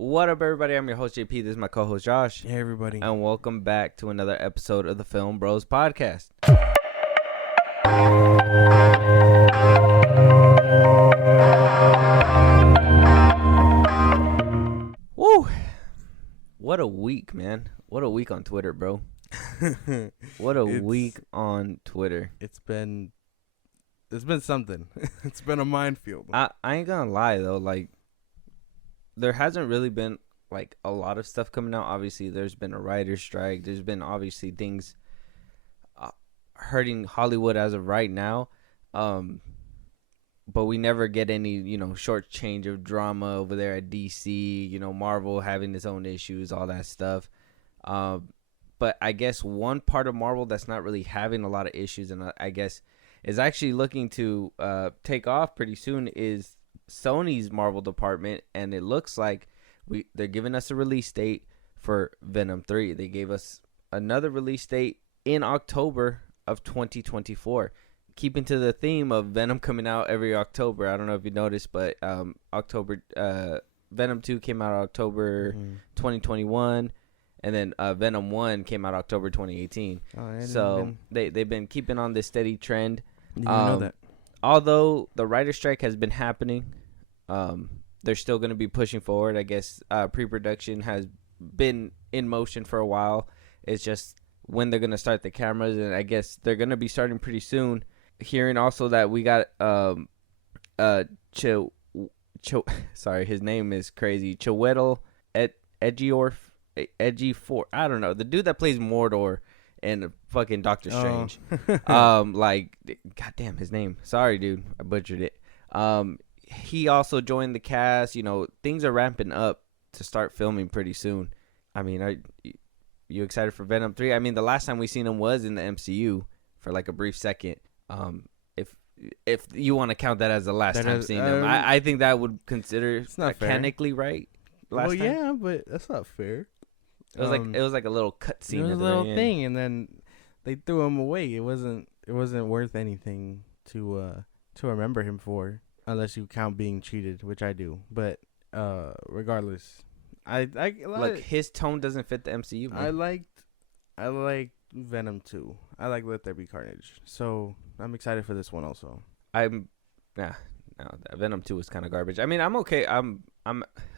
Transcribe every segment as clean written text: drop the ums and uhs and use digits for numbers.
What up, everybody? I'm your host, JP. This is my co-host, Josh. Hey, everybody. And welcome back to another episode of the FilmBros podcast. Woo! What a week, man. What a week on Twitter, bro. What a week on Twitter. It's been something. It's been a minefield. I ain't gonna lie, though. Like, there hasn't really been, like, a lot of stuff coming out. Obviously, there's been a writer's strike. There's been, obviously, things hurting Hollywood as of right now. But we never get any, short change of drama over there at DC. Marvel having its own issues, all that stuff. But I guess one part of Marvel that's not really having a lot of issues and I guess is actually looking to take off pretty soon is Sony's Marvel department. And it looks like they're giving us a release date for Venom 3. They gave us another release date in October of 2024. Keeping to the theme of Venom coming out every October. I don't know if you noticed, but Venom 2 came out October 2021. And then Venom 1 came out October 2018. So they've been keeping on this steady trend. You know that. Although the writer's strike has been happening, they're still going to be pushing forward. I guess pre-production has been in motion for a while. It's just when they're going to start the cameras, and I guess they're going to be starting pretty soon. Hearing also that we got sorry, his name is crazy. Chiwetel Ejiofor. I don't know. The dude that plays Mordor in fucking Doctor Strange. Goddamn his name. Sorry, dude. I butchered it. He also joined the cast. Things are ramping up to start filming pretty soon. I mean, are you excited for Venom 3? I mean, the last time we seen him was in the MCU for like a brief second. If you want to count that as the last time seeing him, I think that would consider it's not mechanically fair. Right. Well, yeah, but that's not fair. It was like a little cut scene. It was a little thing, and then they threw him away. It wasn't worth anything to remember him for, unless you count being cheated, which I do. But regardless, I look, his tone doesn't fit the MCU. Man. I liked Venom 2. I like Let There Be Carnage. So I'm excited for this one also. Venom 2 was kind of garbage. I mean, I'm okay. I'm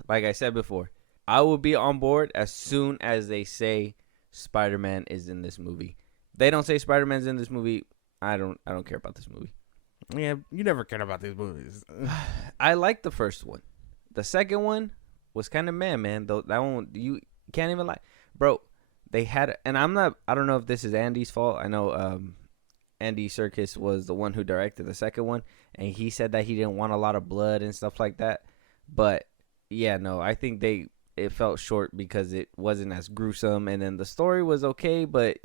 like I said before, I will be on board as soon as they say Spider-Man is in this movie. They don't say Spider-Man's in this movie. I don't care about this movie. Yeah, you never cared about these movies. I like the first one. The second one was kind of man. Though that one you can't even lie, bro. They had, and I don't know if this is Andy's fault. I know Andy Serkis was the one who directed the second one, and he said that he didn't want a lot of blood and stuff like that. But yeah, no, I think it felt short because it wasn't as gruesome, and then the story was okay, but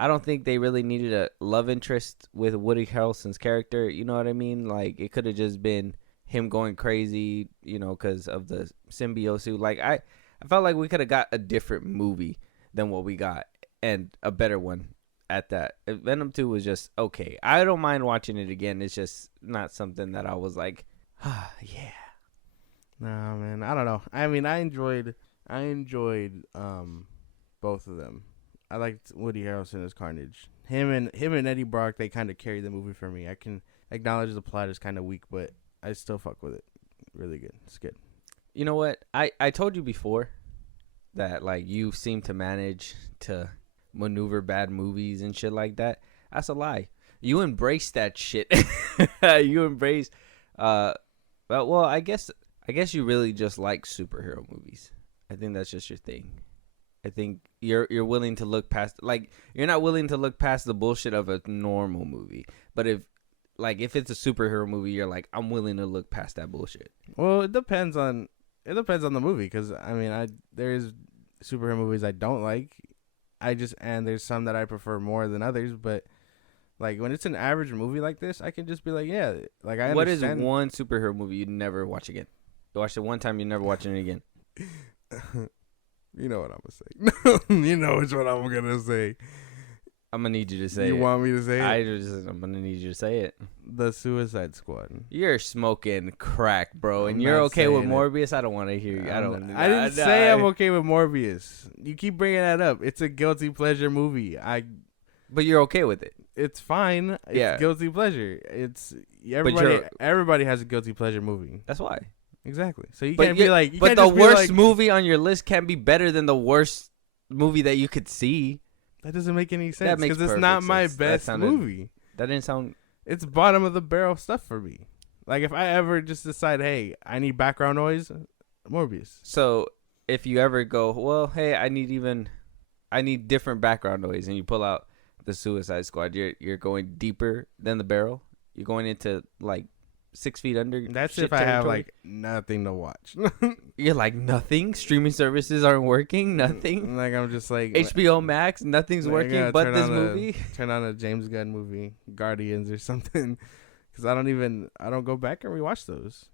I don't think they really needed a love interest with Woody Harrelson's character. You know what I mean? Like, it could have just been him going crazy, because of the symbiote. Like, I felt like we could have got a different movie than what we got, and a better one at that. Venom 2 was just okay. I don't mind watching it again. It's just not something that I was like, yeah. No, man, I don't know. I mean, I enjoyed both of them. I liked Woody Harrelson as Carnage. Him and Eddie Brock, they kind of carried the movie for me. I can acknowledge the plot is kind of weak, but I still fuck with it. Really good. It's good. You know what? I told you before that, like, you seem to manage to maneuver bad movies and shit like that. That's a lie. You embrace that shit. You embrace well, I guess you really just like superhero movies. I think that's just your thing. I think you're willing to look past, like, you're not willing to look past the bullshit of a normal movie. But if it's a superhero movie, you're like, I'm willing to look past that bullshit. Well, it depends on the movie, because I mean, there's superhero movies I don't like. And there's some that I prefer more than others, but like when it's an average movie like this, I can just be like, yeah, like I understand. What is one superhero movie you'd never watch again? You watched it one time, you're never watching it again. You know what I'm gonna say. You know which one I'm gonna say. I'm gonna need you to say You it. want me to say it? I'm gonna need you to say it. The Suicide Squad. You're smoking crack, bro, and I'm you're not okay with saying it. Morbius. I don't want to hear you. I didn't say I'm okay with Morbius. You keep bringing that up. It's a guilty pleasure movie. But you're okay with it. It's fine. It's Yeah. guilty pleasure. Everybody has a guilty pleasure movie. That's why. Exactly. So you But can't be like. But the worst movie on your list can't be better than the worst movie that you could see. That doesn't make any sense. That makes because it's not perfect my sense. best movie. That didn't sound. It's bottom of the barrel stuff for me. Like if I ever just decide, hey, I need background noise, Morbius. So if you ever go, well, hey, I need different background noise, and you pull out the Suicide Squad, you're going deeper than the barrel. You're going into like 6 feet under. That's shit if I have territory. like nothing to watch. You're like nothing. Streaming services aren't working. Nothing. Like I'm just like HBO Max. Nothing's like, working but this movie. Turn on a James Gunn movie, Guardians or something, because I don't go back and rewatch those.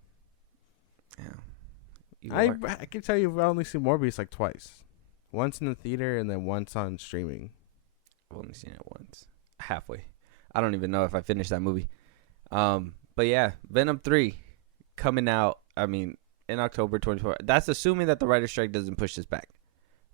Yeah. I can tell you I've only seen Morbius like twice, once in the theater and then once on streaming. I've only seen it once, halfway. I don't even know if I finished that movie. But yeah, Venom 3 coming out. I mean, in October 2024. That's assuming that the writer's strike doesn't push this back,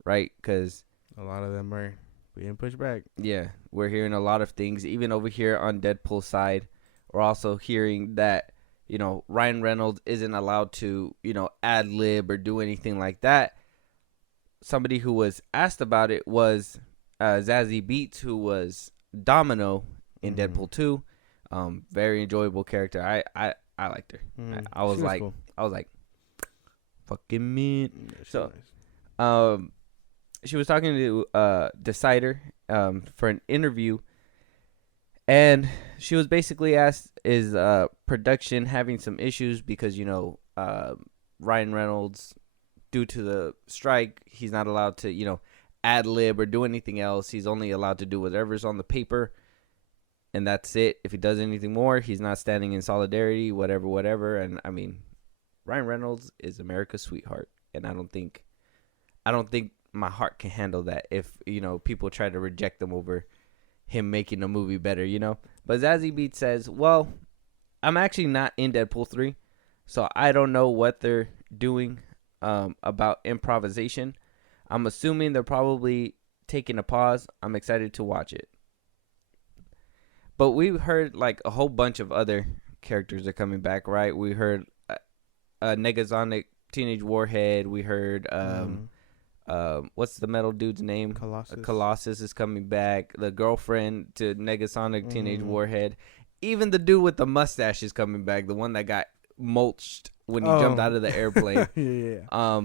right? Because a lot of them are being pushed back. Yeah, we're hearing a lot of things. Even over here on Deadpool's side, we're also hearing that, you know, Ryan Reynolds isn't allowed to, you know, ad lib or do anything like that. Somebody who was asked about it was Zazie Beetz, who was Domino in Deadpool 2. Very enjoyable character. I liked her. I was like, cool. I was like, fucking me. Yeah, so, nice. She was talking to Decider for an interview, and she was basically asked, is production having some issues because, you know, Ryan Reynolds, due to the strike, he's not allowed to, you know, ad lib or do anything else. He's only allowed to do whatever's on the paper, and that's it. If he does anything more, he's not standing in solidarity, whatever. And I mean, Ryan Reynolds is America's sweetheart, and I don't think my heart can handle that if, you know, people try to reject him over him making a movie better, you know. But Zazie Beetz says, well, I'm actually not in Deadpool 3, so I don't know what they're doing about improvisation. I'm assuming they're probably taking a pause. I'm excited to watch it. But we've heard like a whole bunch of other characters are coming back, right? We heard Negasonic Teenage Warhead. We heard what's the metal dude's name? Colossus is coming back. The girlfriend to Negasonic Teenage Warhead. Even the dude with the mustache is coming back. The one that got mulched when he jumped out of the airplane. Yeah.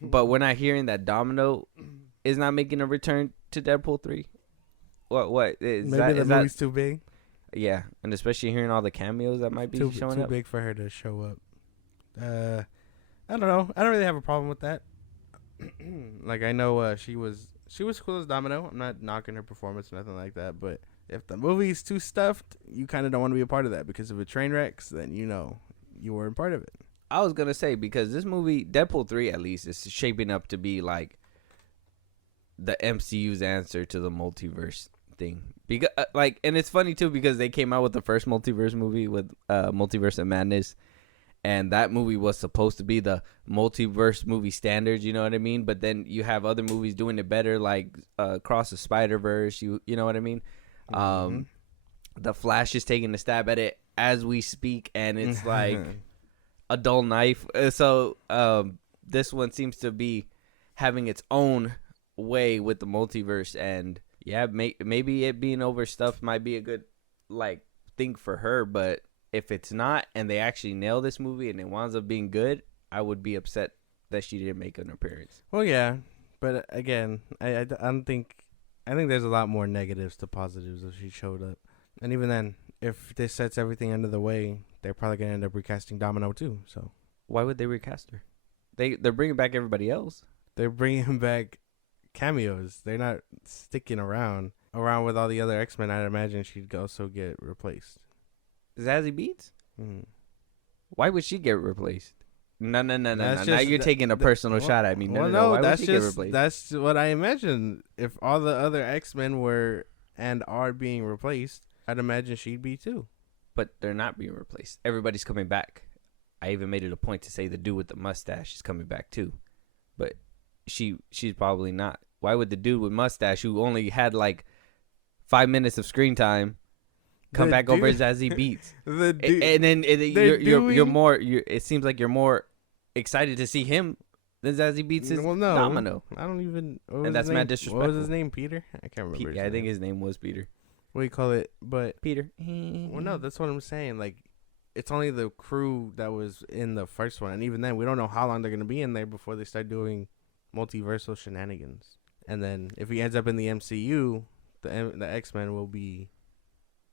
But we're not hearing that Domino is not making a return to Deadpool 3. What is maybe that? the Is movie's that, too big. Yeah, and especially hearing all the cameos that might be showing too up. big for her to show up. I don't know. I don't really have a problem with that. Like I know she was cool as Domino. I'm not knocking her performance or nothing like that. But if the movie's too stuffed, you kind of don't want to be a part of that, because if it train wrecks, then you know you weren't part of it. I was gonna say, because this movie, Deadpool 3 at least, is shaping up to be like the MCU's answer to the multiverse thing. Because and it's funny too, because they came out with the first multiverse movie with Multiverse of Madness, and that movie was supposed to be the multiverse movie standards, you know what I mean? But then you have other movies doing it better, like Across the Spider-Verse, you know what I mean? The Flash is taking a stab at it as we speak, and it's like a dull knife. So this one seems to be having its own way with the multiverse, and yeah, maybe it being overstuffed might be a good like thing for her, but if it's not and they actually nail this movie and it winds up being good, I would be upset that she didn't make an appearance. Well, yeah, but again, I don't think, I think there's a lot more negatives to positives if she showed up. And even then, if this sets everything under the way, they're probably gonna end up recasting Domino too. So why would they recast her? They're bringing back everybody else. They're bringing back cameos. They're not sticking around with all the other X-Men. I'd imagine she'd also get replaced. Zazie Beetz? Why would she get replaced? No. That's Now you're taking a personal shot at me. No. Why would she get replaced? That's what I imagine. If all the other X-Men were and are being replaced, I'd imagine she'd be too. But they're not being replaced. Everybody's coming back. I even made it a point to say the dude with the mustache is coming back too. But she's probably not. Why would the dude with mustache, who only had like 5 minutes of screen time, come back over his Zazie Beats? And then you're more. It seems like you're more excited to see him than Zazie Beats is Domino. I don't even. And that's mad disrespectful. What was his name? Peter? I can't remember. I think his name was Peter. What do you call it? But Peter. Well, no, that's what I'm saying. Like, it's only the crew that was in the first one, and even then, we don't know how long they're gonna be in there before they start doing multiversal shenanigans. And then, if he ends up in the MCU, the X-Men will be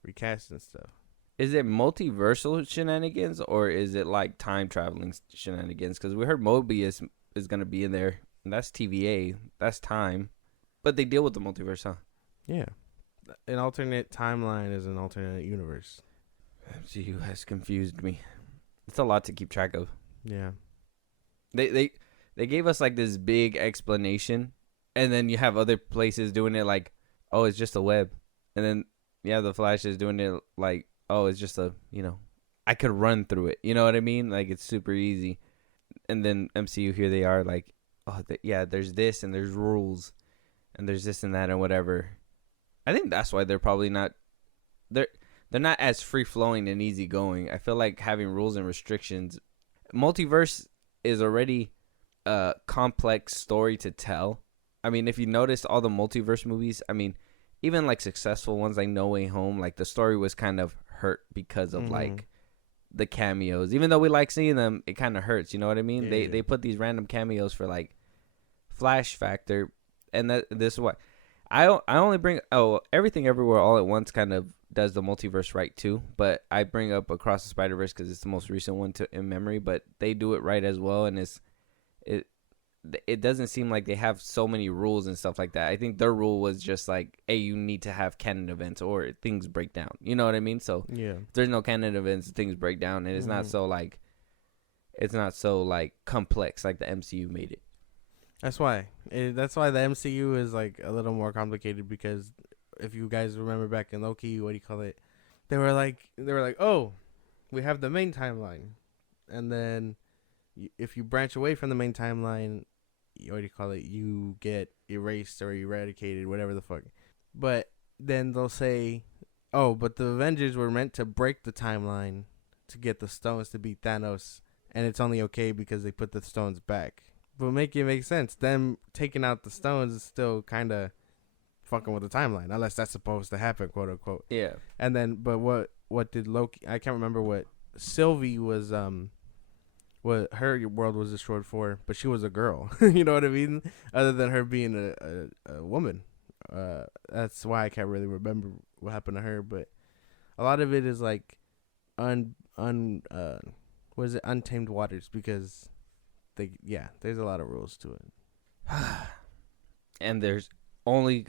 recast and stuff. Is it multiversal shenanigans or is it like time traveling shenanigans? Because we heard Mobius is gonna be in there, and that's TVA, that's time, but they deal with the multiverse, huh? Yeah, an alternate timeline is an alternate universe. MCU has confused me. It's a lot to keep track of. Yeah. They gave us like this big explanation, and then you have other places doing it like, oh, it's just a web. And then the Flash is doing it like, oh, it's just I could run through it. You know what I mean? Like, it's super easy. And then MCU, here they are like, oh, there's this and there's rules and there's this and that and whatever. I think that's why they're probably not they're not as free-flowing and easygoing. I feel like having rules and restrictions. Multiverse is already a complex story to tell. I mean, if you notice all the multiverse movies, I mean, even like successful ones like No Way Home, like the story was kind of hurt because of like the cameos. Even though we like seeing them, it kind of hurts. You know what I mean? Yeah, They put these random cameos for like flash factor, and this is what I only bring. Oh, Everything Everywhere All at Once kind of does the multiverse right too, but I bring up Across the Spider-Verse because it's the most recent one in memory, but they do it right as well, and it doesn't seem like they have so many rules and stuff like that. I think their rule was just like, hey, you need to have canon events or things break down. You know what I mean? So if there's no canon events, things break down, and it's not so like complex like the MCU made it. That's why the MCU is like a little more complicated, because if you guys remember back in Loki, what do you call it? They were like, oh, we have the main timeline, and then if you branch away from the main timeline, you get erased or eradicated, whatever the fuck. But then they'll say, oh, but the Avengers were meant to break the timeline to get the stones to beat Thanos, and it's only okay because they put the stones back. But make sense. Them taking out the stones is still kind of fucking with the timeline, unless that's supposed to happen, quote unquote. Yeah. And then, but what did Loki? I can't remember what Sylvie was. What her world was destroyed for, but she was a girl. You know what I mean? Other than her being a woman, that's why I can't really remember what happened to her. But a lot of it is like untamed waters, because there's a lot of rules to it. And there's only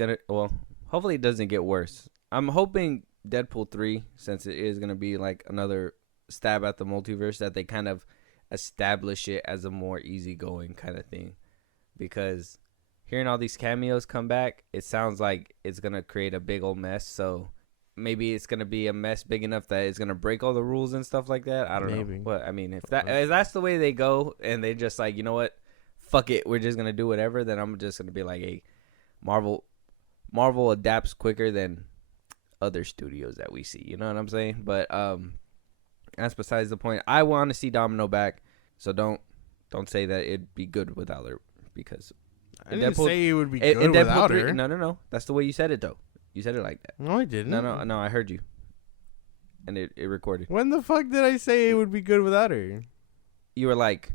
hopefully it doesn't get worse. I'm hoping Deadpool 3, since it is gonna be like another stab at the multiverse, that they kind of establish it as a more easygoing kind of thing, because hearing all these cameos come back, it sounds like it's gonna create a big old mess. So maybe it's gonna be a mess big enough that it's gonna break all the rules and stuff like that. I don't know, but I mean, if that's the way they go, and they just like, you know what, fuck it, we're just gonna do whatever, then I'm just gonna be like, hey, Marvel adapts quicker than other studios that we see. You know what I'm saying? But that's besides the point. I want to see Domino back, so don't say that it'd be good without her, because I didn't say it would be good without her. No. That's the way you said it, though. You said it like that. No, I didn't. No. I heard you, and it recorded. When the fuck did I say it would be good without her? You were like,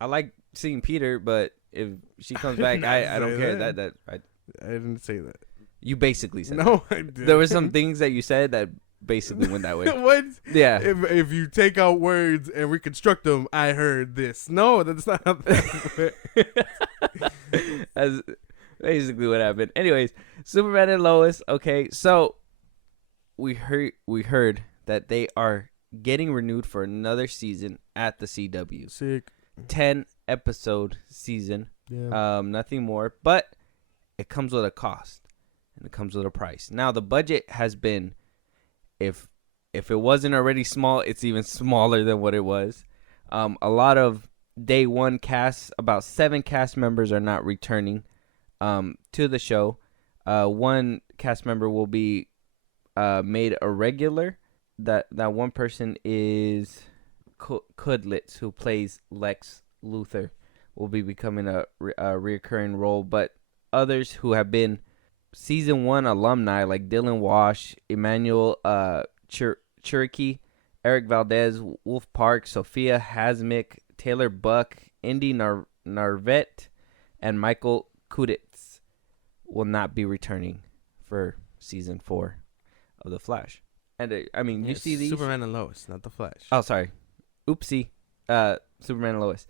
I like seeing Peter, but if she comes back, I don't care. I didn't say that. You basically said no, that. I didn't. There were some things that you said that basically went that way. What? Yeah. If you take out words and reconstruct them, I heard this. No, that's not how that went. That's basically what happened. Anyways, Superman and Lois. Okay, so we heard that they are getting renewed for another season at the CW. Sick. 10-episode season. Yeah. Nothing more, but it comes with a cost. and it comes with a price. Now the budget has been, if it wasn't already small, it's even smaller than what it was. A lot of day one casts, about 7 cast members are not returning to the show. One cast member will be made a regular. That one person is Kudlitz, who plays Lex Luthor, will be becoming a reoccurring role. But others who have been season 1 alumni, like Dylan Wash, Emmanuel Cherokee, Eric Valdez, Wolf Park, Sophia Hasmick, Taylor Buck, Indy Narvet, and Michael Kuditz will not be returning for season 4 of The Flash. And I mean, you see these Superman and Lois, not The Flash. Oh, sorry, oopsie. Superman and Lois.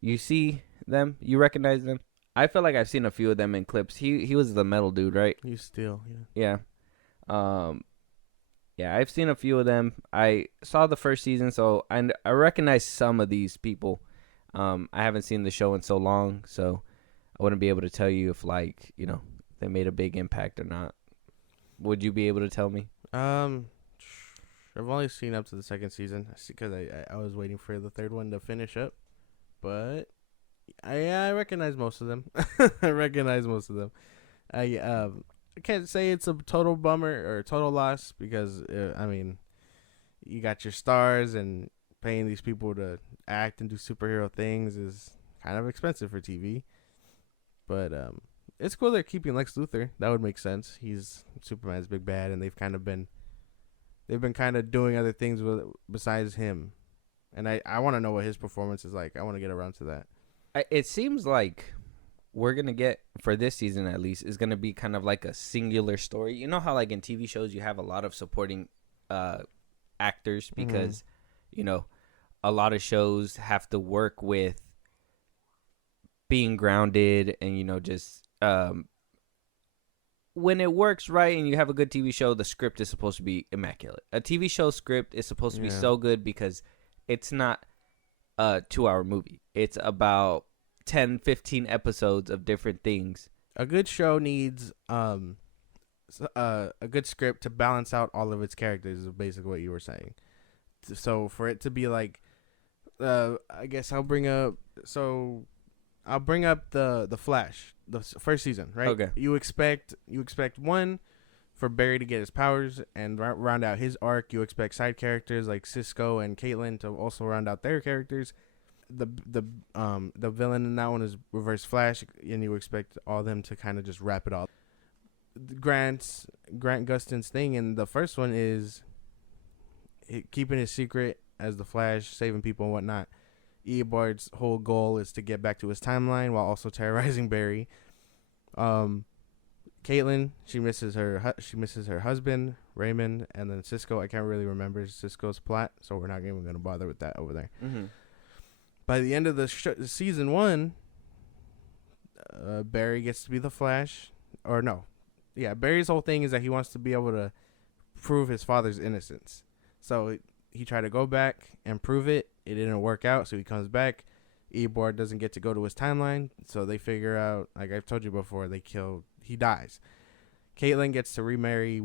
You see them? You recognize them? I feel like I've seen a few of them in clips. He was the metal dude, right? He's still, yeah. Yeah. Yeah, I've seen a few of them. I saw the first season, so I recognize some of these people. I haven't seen the show in so long, so I wouldn't be able to tell you if, like, you know, they made a big impact or not. Would you be able to tell me? I've only seen up to the second season because I was waiting for the third one to finish up, but I recognize most of them. I can't say it's a total bummer or a total loss because I mean, you got your stars, and paying these people to act and do superhero things is kind of expensive for TV. But it's cool they're keeping Lex Luthor. That would make sense. He's Superman's big bad, and they've been kind of doing other things besides him. And I want to know what his performance is like. I want to get around to that. It seems like we're going to get, for this season at least, is going to be kind of like a singular story. You know how, like, in TV shows you have a lot of supporting actors because, you know, a lot of shows have to work with being grounded and, you know, just when it works right and you have a good TV show, the script is supposed to be immaculate. A TV show script is supposed to be so good because it's not a 2-hour movie. It's about 10, 15 episodes of different things. A good show needs a good script to balance out all of its characters is basically what you were saying. So for it to be like, I guess I'll bring up the Flash, the first season, right? Okay. You expect one for Barry to get his powers and round out his arc. You expect side characters like Cisco and Caitlin to also round out their characters. The villain in that one is Reverse Flash, and you expect all them to kind of just wrap it all. Grant Gustin's thing in the first one is keeping his secret as the Flash, saving people and whatnot. Eobard's whole goal is to get back to his timeline while also terrorizing Barry. Caitlin, she misses her husband Raymond, and then Cisco. I can't really remember Cisco's plot, so we're not even going to bother with that over there. Mm-hmm. By the end of the season 1, Barry gets to be the Flash, or no, yeah. Barry's whole thing is that he wants to be able to prove his father's innocence. So he tried to go back and prove it. It didn't work out, so he comes back. Eobard doesn't get to go to his timeline, so they figure out, like I've told you before, he dies. Caitlin gets to remarry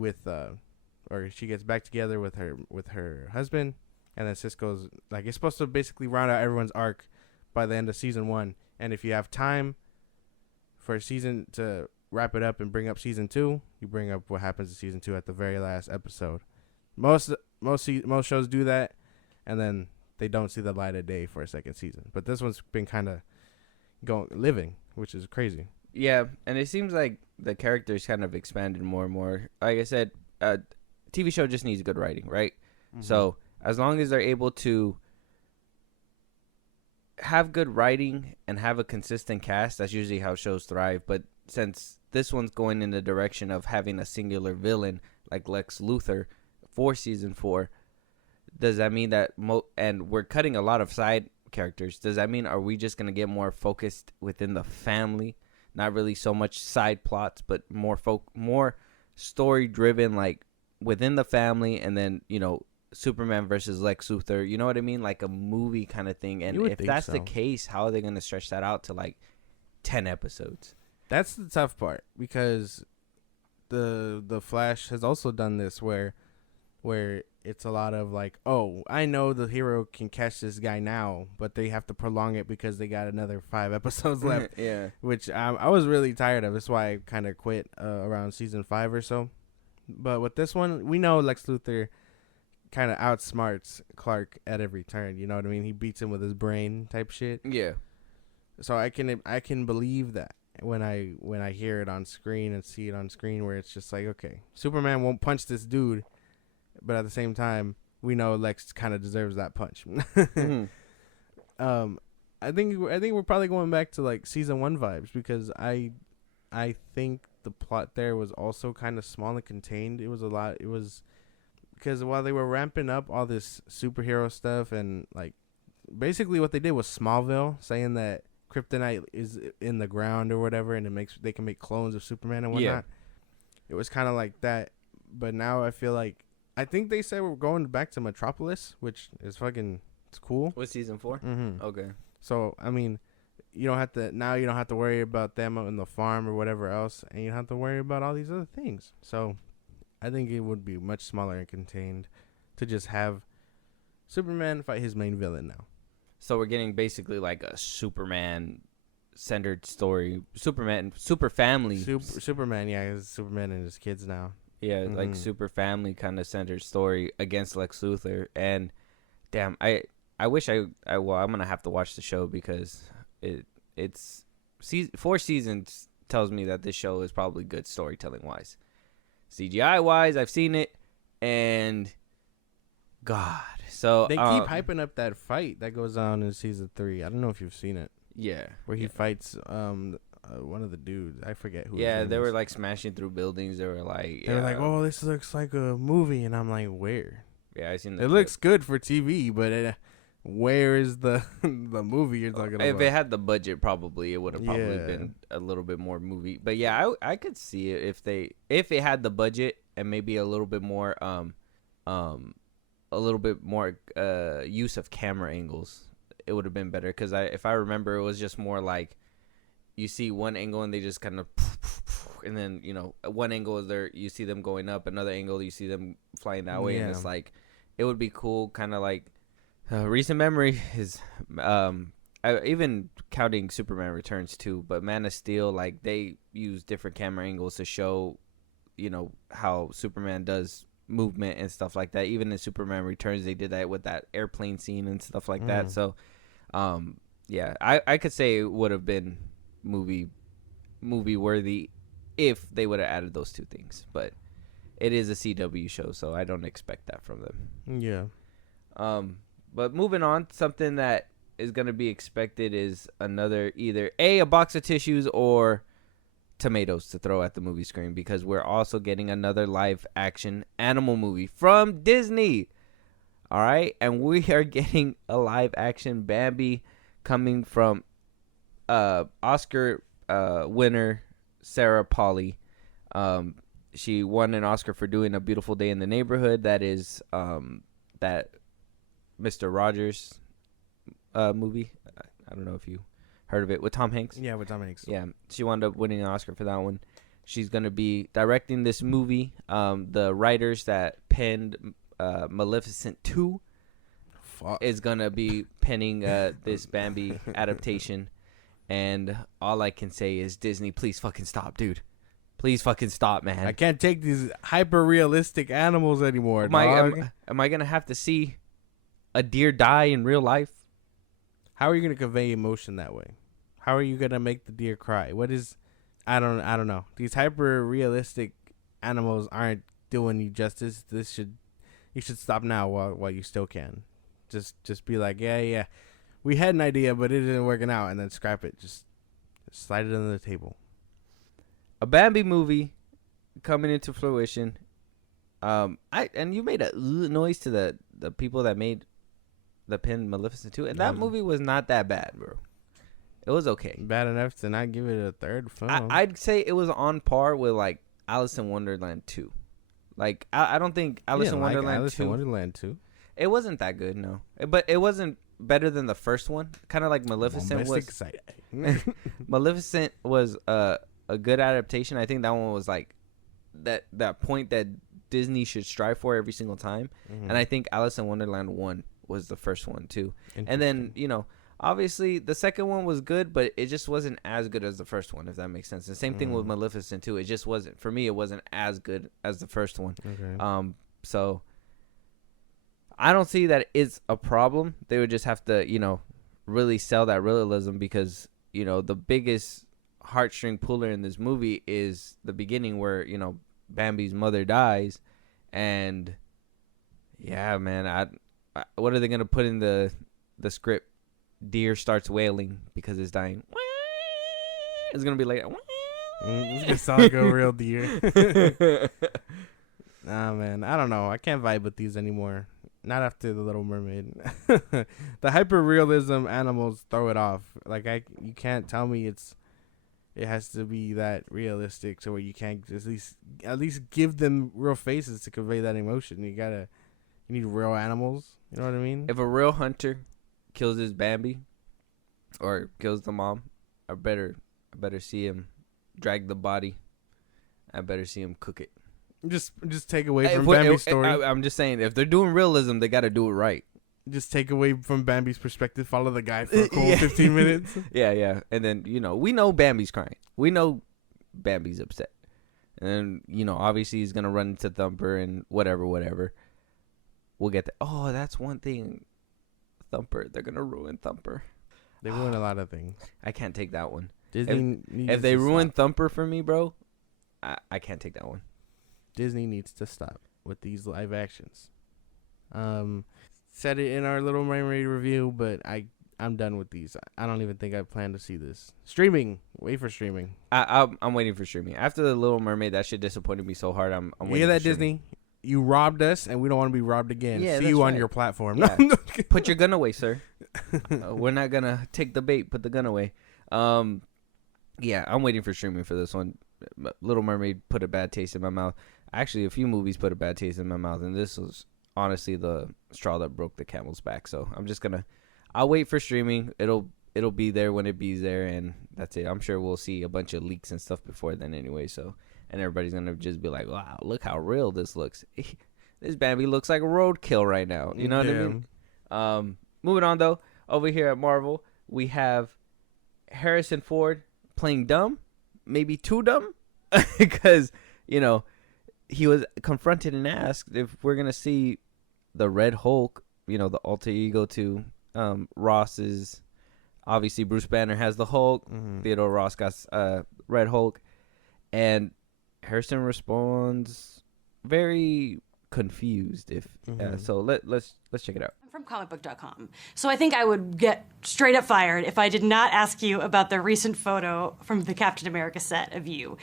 or she gets back together with her husband, and then Cisco's, like, it's supposed to basically round out everyone's arc by the end of season 1. And if you have time for a season to wrap it up and bring up season 2, you bring up what happens in season 2 at the very last episode. Most shows do that, and then they don't see the light of day for a second season. But this one's been kind of living, which is crazy. Yeah, and it seems like the characters kind of expanded more and more. Like I said, TV show just needs good writing, right? Mm-hmm. So as long as they're able to have good writing and have a consistent cast, that's usually how shows thrive. But since this one's going in the direction of having a singular villain like Lex Luthor for season 4, does that mean that and we're cutting a lot of side characters, does that mean are we just going to get more focused within the family? Not really so much side plots, but more story driven, like within the family, and then, you know, Superman versus Lex Luthor, you know what I mean? Like a movie kind of thing. And if that's the case, how are they going to stretch that out to like 10 episodes? That's the tough part, because the Flash has also done this where it's a lot of like, oh, I know the hero can catch this guy now, but they have to prolong it because they got another 5 episodes left. Yeah. Which I was really tired of. That's why I kind of quit around season 5 or so. But with this one, we know Lex Luthor kind of outsmarts Clark at every turn. You know what I mean? He beats him with his brain type shit. Yeah. So I can believe that when I hear it on screen and see it on screen, where it's just like, okay, Superman won't punch this dude, but at the same time, we know Lex kind of deserves that punch. Mm-hmm. I think we're probably going back to like season 1 vibes, because I think the plot there was also kind of small and contained. It was because while they were ramping up all this superhero stuff, and like basically what they did was Smallville, saying that kryptonite is in the ground or whatever, and they can make clones of Superman and whatnot. Yeah. It was kind of like that, but now I feel like, I think they said we're going back to Metropolis, which is it's cool. With season 4? Mm-hmm. Okay. So I mean, you don't have to worry about them on the farm or whatever else, and you don't have to worry about all these other things. So I think it would be much smaller and contained to just have Superman fight his main villain now. So we're getting basically like a Superman-centered story. Super family. Superman, yeah, it's Superman and his kids now. Yeah, Mm-hmm. like super family kind of centered story against Lex Luthor. And damn, I wish I'm gonna have to watch the show, because it's 4 seasons tells me that this show is probably good storytelling wise. CGI wise, I've seen it, and God, so they keep hyping up that fight that goes on in season 3. I don't know if you've seen it. Yeah, where he fights one of the dudes. I forget who. Yeah, they were like smashing through buildings. They were like, oh, this looks like a movie, and I'm like, where? Yeah, I seen that. It looks good for TV, but where is the the movie you're talking about? If it had the budget, probably it would have probably been a little bit more movie. But yeah, I could see it if it had the budget and maybe a little bit more use of camera angles. It would have been better, because if I remember, it was just more like you see one angle and they just kind of, and then one angle is there, you see them going up, another angle you see them flying that way, and it's like it would be cool, kind of like recent memory is even counting Superman Returns too, but Man of Steel, like they use different camera angles to show how Superman does movement and stuff like that. Even in Superman Returns, they did that with that airplane scene and stuff like that. So yeah, I could say it would have been movie worthy if they would have added those 2 things, but it is a CW show, so I don't expect that from them. Yeah. But moving on, something that is going to be expected is another either a box of tissues or tomatoes to throw at the movie screen, because we're also getting another live action animal movie from Disney. All right, and we are getting a live action Bambi coming from Oscar winner Sarah Polley. She won an Oscar for doing A Beautiful Day in the Neighborhood. That is that Mr. Rogers movie. I don't know if you heard of it, with Tom Hanks. Yeah, with Tom Hanks. Yeah, she wound up winning an Oscar for that one. She's going to be directing this movie. The writers that penned Maleficent 2 is going to be penning this Bambi adaptation. And all I can say is, Disney, please fucking stop, dude. Please fucking stop, man. I can't take these hyper-realistic animals anymore, dog. Am I going to have to see a deer die in real life? How are you going to convey emotion that way? How are you going to make the deer cry? What is... I don't know. These hyper-realistic animals aren't doing you justice. You should stop now while you still can. Just be like, yeah. We had an idea, but it isn't working out, and then scrap it. Just slide it under the table. A Bambi movie coming into fruition. And you made a noise to the people that made the pin Maleficent 2, and that movie was not that bad, bro. It was okay. Bad enough to not give it a third film. I'd say it was on par with like Alice in Wonderland 2. Like I don't think Alice in Wonderland 2. It wasn't that good, no. But it wasn't better than the first one. Kind of like Maleficent was. Exciting. Maleficent was a good adaptation. I think that one was like that point that Disney should strive for every single time. And I think Alice in Wonderland 1 was the first one too. And then, obviously the second one was good, but it just wasn't as good as the first one, if that makes sense. The same thing with Maleficent too. It just wasn't, for me, it wasn't as good as the first one. Okay. So I don't see that it's a problem. They would just have to, really sell that realism, because, the biggest heartstring puller in this movie is the beginning where, Bambi's mother dies, and yeah, man, what are they gonna put in the script? Deer starts wailing because it's dying. It's gonna be like, it's gonna sound like a real deer. Nah, man, I don't know. I can't vibe with these anymore. Not after The Little Mermaid. The hyper realism animals throw it off. Like you can't tell me it has to be that realistic, so where you can't at least give them real faces to convey that emotion. You need real animals. You know what I mean? If a real hunter kills his Bambi or kills the mom, I better see him drag the body. I better see him cook it. Just take away from Bambi's story. I'm just saying, if they're doing realism, they got to do it right. Just take away from Bambi's perspective. Follow the guy for a cool 15 minutes. Yeah. And then, we know Bambi's crying. We know Bambi's upset. And then, obviously he's going to run into Thumper and whatever. We'll get that. Oh, that's one thing. Thumper. They're going to ruin Thumper. They ruin a lot of things. I can't take that one. Disney if they ruin Thumper for me, bro, I can't take that one. Disney needs to stop with these live actions. Said it in our Little Mermaid review, but I'm done with these. I don't even think I plan to see this. Streaming. Wait for streaming. I'm waiting for streaming. After The Little Mermaid, that shit disappointed me so hard. I'm waiting. You hear that, for Disney? You robbed us, and we don't want to be robbed again. Yeah, see you on your platform. Yeah. Put your gun away, sir. We're not going to take the bait. Put the gun away. Yeah, I'm waiting for streaming for this one. Little Mermaid put a bad taste in my mouth. Actually, a few movies put a bad taste in my mouth, and this was honestly the straw that broke the camel's back. So I'll wait for streaming. It'll be there when it be there, and that's it. I'm sure we'll see a bunch of leaks and stuff before then anyway. So, and everybody's gonna just be like, "Wow, look how real this looks." This Bambi looks like a roadkill right now. You know what I mean? Moving on though, over here at Marvel, we have Harrison Ford playing dumb, maybe too dumb, because he was confronted and asked if we're going to see the Red Hulk, the alter ego to Ross's. Obviously, Bruce Banner has the Hulk. Mm-hmm. Theodore Ross got Red Hulk. And Harrison responds very confused. So let's check it out. I'm from comicbook.com. So I think I would get straight up fired if I did not ask you about the recent photo from the Captain America set of you.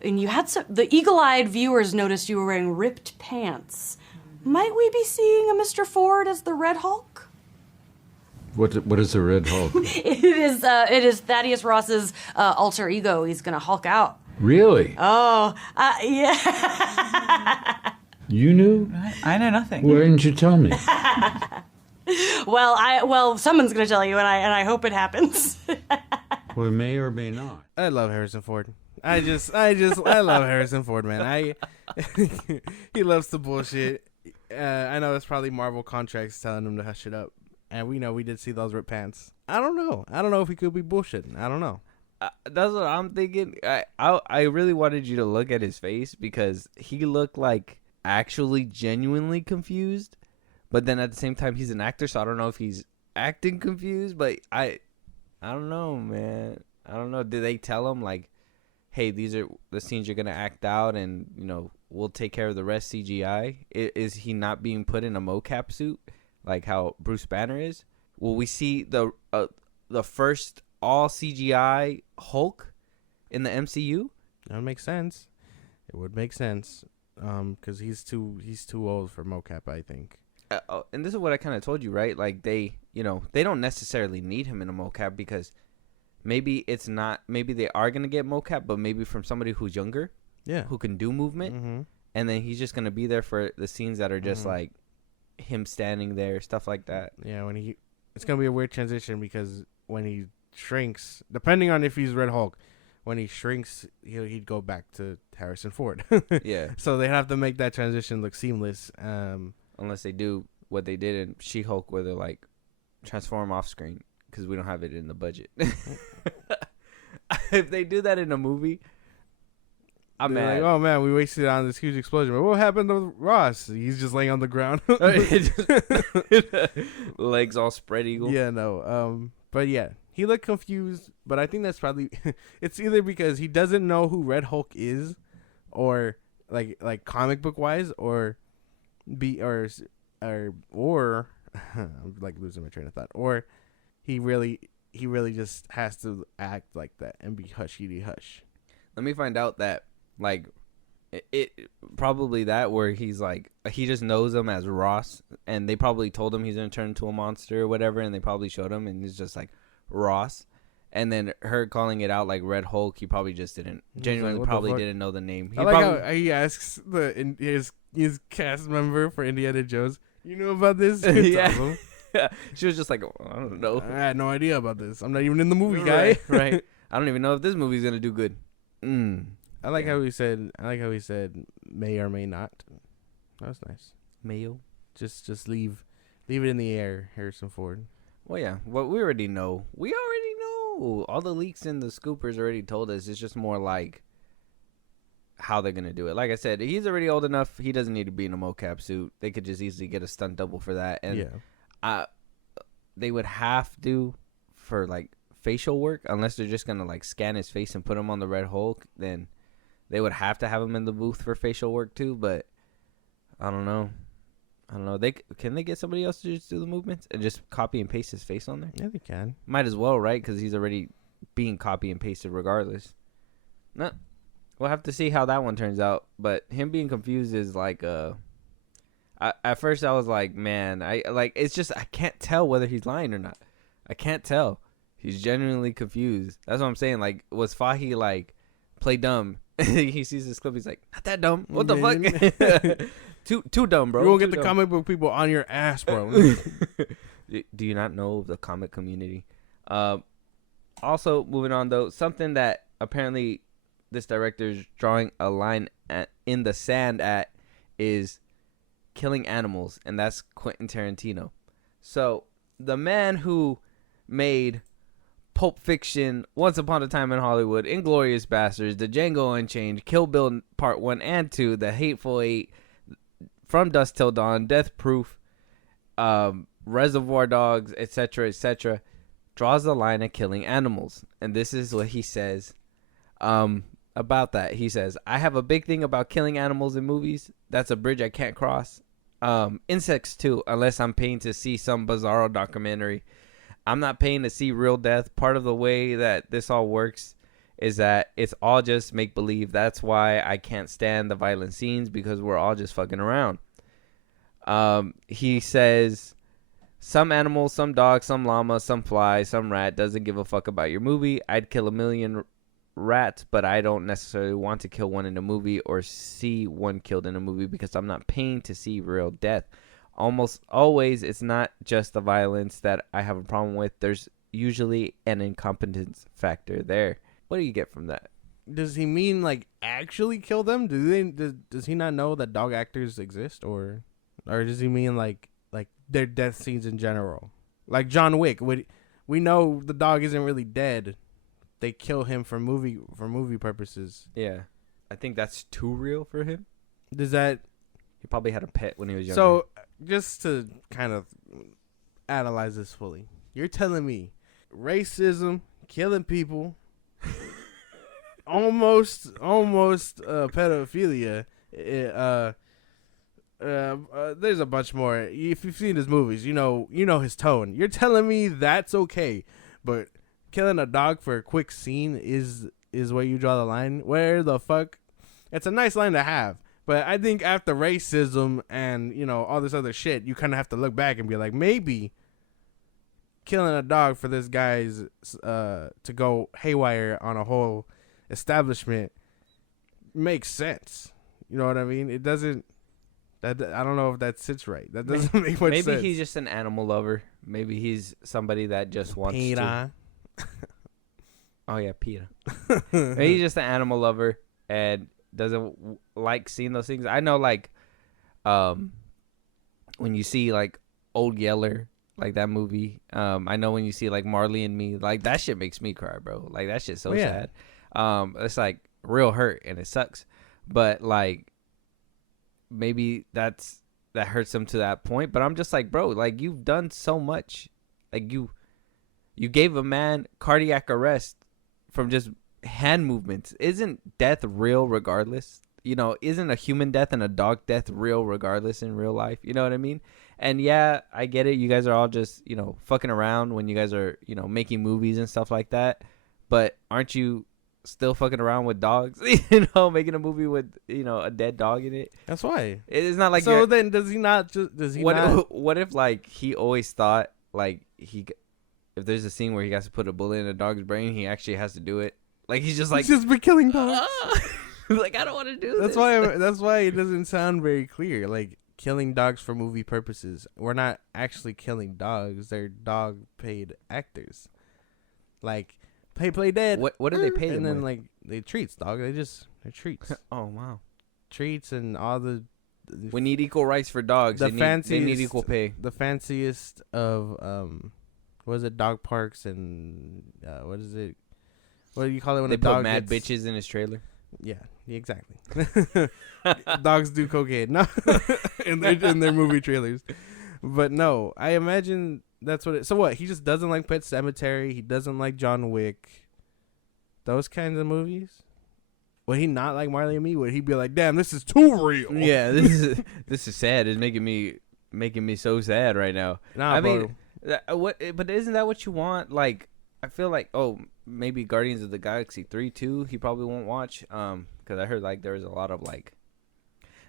And you had the eagle-eyed viewers noticed you were wearing ripped pants. Might we be seeing a Mr. Ford as the Red Hulk? What is the Red Hulk? It is Thaddeus Ross's alter ego. He's gonna Hulk out. Really? Oh, yeah. You knew? I know nothing. Why didn't you tell me? Well, someone's gonna tell you, and I hope it happens. Well, it may or may not. I love Harrison Ford. I love Harrison Ford, man. He loves the bullshit. I know it's probably Marvel contracts telling him to hush it up, and we know we did see those ripped pants. I don't know if he could be bullshitting. I don't know. That's what I'm thinking. I really wanted you to look at his face, because he looked like actually genuinely confused, but then at the same time he's an actor, so I don't know if he's acting confused. But I don't know, man. I don't know. Did they tell him like, hey, these are the scenes you're gonna act out, and we'll take care of the rest CGI? Is he not being put in a mocap suit like how Bruce Banner is? Will we see the first all CGI Hulk in the MCU? That would make sense. It would make sense, because he's too old for mocap, I think. And this is what I kind of told you, right? Like they don't necessarily need him in a mocap, because maybe it's not. Maybe they are gonna get mocap, but maybe from somebody who's younger, who can do movement, and then he's just gonna be there for the scenes that are just like him standing there, stuff like that. Yeah, it's gonna be a weird transition, because when he shrinks, depending on if he's Red Hulk, when he shrinks, he'd go back to Harrison Ford. Yeah. So they have to make that transition look seamless. Unless they do what they did in She-Hulk, where they're like transform off screen because we don't have it in the budget. If they do that in a movie, I'm mad. Like, oh man, we wasted on this huge explosion. But what happened to Ross? He's just laying on the ground. Legs all spread eagle. Yeah, no. But yeah, he looked confused. But I think that's probably it's either because he doesn't know who Red Hulk is, or like comic book wise, or or I'm like losing my train of thought, or he really just has to act like that and be hushy hush. Let me find out that like it probably that where he's like he just knows him as Ross, and they probably told him he's gonna turn into a monster or whatever, and they probably showed him and he's just like Ross, and then her calling it out like Red Hulk, he probably just didn't genuinely like, probably didn't know the name. He I like probably, how he asks his cast member for Indiana Jones, you know about this? Yeah. Awesome. She was just like, oh, I don't know. I had no idea about this. I'm not even in the movie, guy. Right. I don't even know if this movie's gonna do good. I like how he said may or may not. That was nice. Mayo. Just leave it in the air, Harrison Ford. Well, yeah. What we already know. We already know. All the leaks and the scoopers already told us. It's just more like how they're gonna do it. Like I said, he's already old enough. He doesn't need to be in a mocap suit. They could just easily get a stunt double for that. And yeah. They would have to for like facial work, unless they're just gonna like scan his face and put him on the Red Hulk. Then they would have to have him in the booth for facial work too. But I don't know. Can they get somebody else to just do the movements and just copy and paste his face on there? Yeah, they can. Might as well, right? Because he's already being copy and pasted regardless. No, we'll have to see how that one turns out. But him being confused is like at first I was like, man, it's just I can't tell whether he's lying or not. I can't tell. He's genuinely confused. That's what I'm saying. Like, was Fahi like play dumb? He sees this clip. He's like, not that dumb. What the fuck? Too dumb, bro. You won't get Too the dumb. comic book people on your ass, bro. Do you not know the comic community? Also, moving on though, something that apparently this director's drawing a line in the sand at is killing animals, and that's Quentin Tarantino. So the man who made Pulp Fiction, Once Upon a Time in Hollywood, Inglourious Basterds, The Django Unchained, Kill Bill Part 1 and 2, The Hateful Eight, From Dusk Till Dawn, Death Proof, Reservoir Dogs, etc., etc., draws the line at killing animals. And this is what he says about that. He says, I have a big thing about killing animals in movies. That's a bridge I can't cross. Insects too, unless I'm paying to see some bizarro documentary. I'm not paying to see real death. Part of the way that this all works is that it's all just make-believe. That's why I can't stand the violent scenes, because we're all just fucking around. He says, some animal, some dog, some llama, some fly, some rat doesn't give a fuck about your movie. I'd kill 1 million rats, but I don't necessarily want to kill one in a movie or see one killed in a movie because I'm not paying to see real death. Almost always, it's not just the violence that I have a problem with. There's usually an incompetence factor there. What do you get from that? Does he mean like actually kill them? Does he not know that dog actors exist, or does he mean like their death scenes in general? Like John Wick, we know the dog isn't really dead. They kill him for movie purposes. Yeah, I think that's too real for him. Does that? He probably had a pet when he was younger. So, just to kind of analyze this fully, you're telling me racism, killing people, almost pedophilia. There's a bunch more. If you've seen his movies, you know his tone. You're telling me that's okay, but killing a dog for a quick scene is where you draw the line. Where the fuck? It's a nice line to have. But I think after racism and, all this other shit, you kind of have to look back and be like, maybe killing a dog for this guy's to go haywire on a whole establishment makes sense. You know what I mean? It doesn't. I don't know if that sits right. That doesn't make much sense. Maybe he's just an animal lover. Maybe he's somebody that just wants to. Oh yeah, Peter. He's just an animal lover and doesn't like seeing those things. I know, like, when you see like Old Yeller, like that movie. I know when you see like Marley and Me, like that shit makes me cry, bro. Like that shit's so sad. It's like real hurt and it sucks, but like maybe that hurts them to that point. But I'm just like, bro, like you've done so much. Like you gave a man cardiac arrest from just hand movements. Isn't death real regardless? You know, isn't a human death and a dog death real regardless in real life? You know what I mean? And yeah, I get it. You guys are all just, you know, fucking around when you guys are, you know, making movies and stuff like that. But aren't you still fucking around with dogs? You know, making a movie with, you know, a dead dog in it. That's why. It's not like so. Then does he not? What if like he always thought like if there's a scene where he has to put a bullet in a dog's brain, he actually has to do it. Like he's just like he's just been killing dogs. Like I don't want to do this. That's why it doesn't sound very clear. Like killing dogs for movie purposes. We're not actually killing dogs. They're dog paid actors. Like play dead. What do they pay them? And then with? like they treats, dog. They're treats. Oh wow. Treats and all the. We need equal rights for dogs. They need equal pay. The fanciest of what is it? Dog parks and what is it? What do you call it when they a dog put mad gets... bitches in his trailer? Yeah, exactly. Dogs do cocaine, no, in their movie trailers. But no, I imagine that's what it. So what? He just doesn't like Pet Sematary. He doesn't like John Wick. Those kinds of movies. Would he not like Marley and Me? Would he be like, "Damn, this is too real"? Yeah, this is sad. It's making me so sad right now. Nah, I bro. mean, what? But isn't that what you want? Like, I feel like maybe Guardians of the Galaxy 3 too. He probably won't watch. Because I heard like there's a lot of like,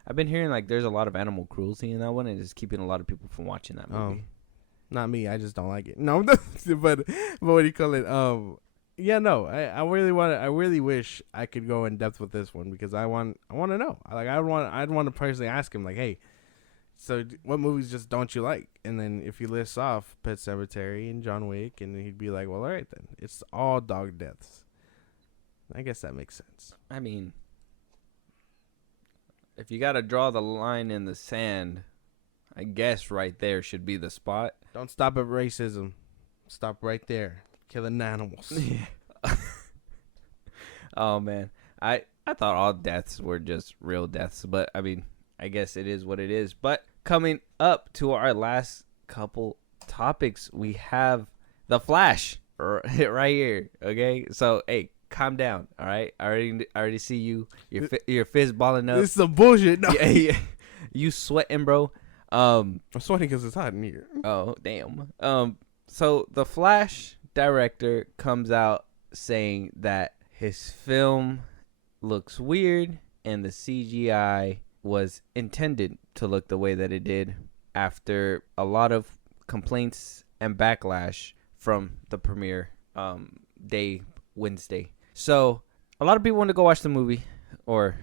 I've been hearing like there's a lot of animal cruelty in that one, and it's keeping a lot of people from watching that movie. Not me. I just don't like it. No, but what do you call it? Yeah, no. I really wish I could go in depth with this one because I want to know. Like I'd want to personally ask him like, hey, so what movies just don't you like? And then if he lists off Pet Sematary and John Wick, and he'd be like, well, all right then, it's all dog deaths. I guess that makes sense. I mean, if you got to draw the line in the sand, I guess right there should be the spot. Don't stop at racism. Stop right there. Killing animals. Yeah. Oh man, I thought all deaths were just real deaths, but I mean, I guess it is what it is. But coming up to our last couple topics, we have The Flash right here. Okay, so hey, calm down. All right, I already see you. Your fist balling up. This is some bullshit. No. Yeah. You sweating, bro. I'm sweating because it's hot in here. Oh damn. So the Flash director comes out saying that his film looks weird and the CGI was intended to look the way that it did after a lot of complaints and backlash from the premiere day Wednesday. So a lot of people want to go watch the movie, or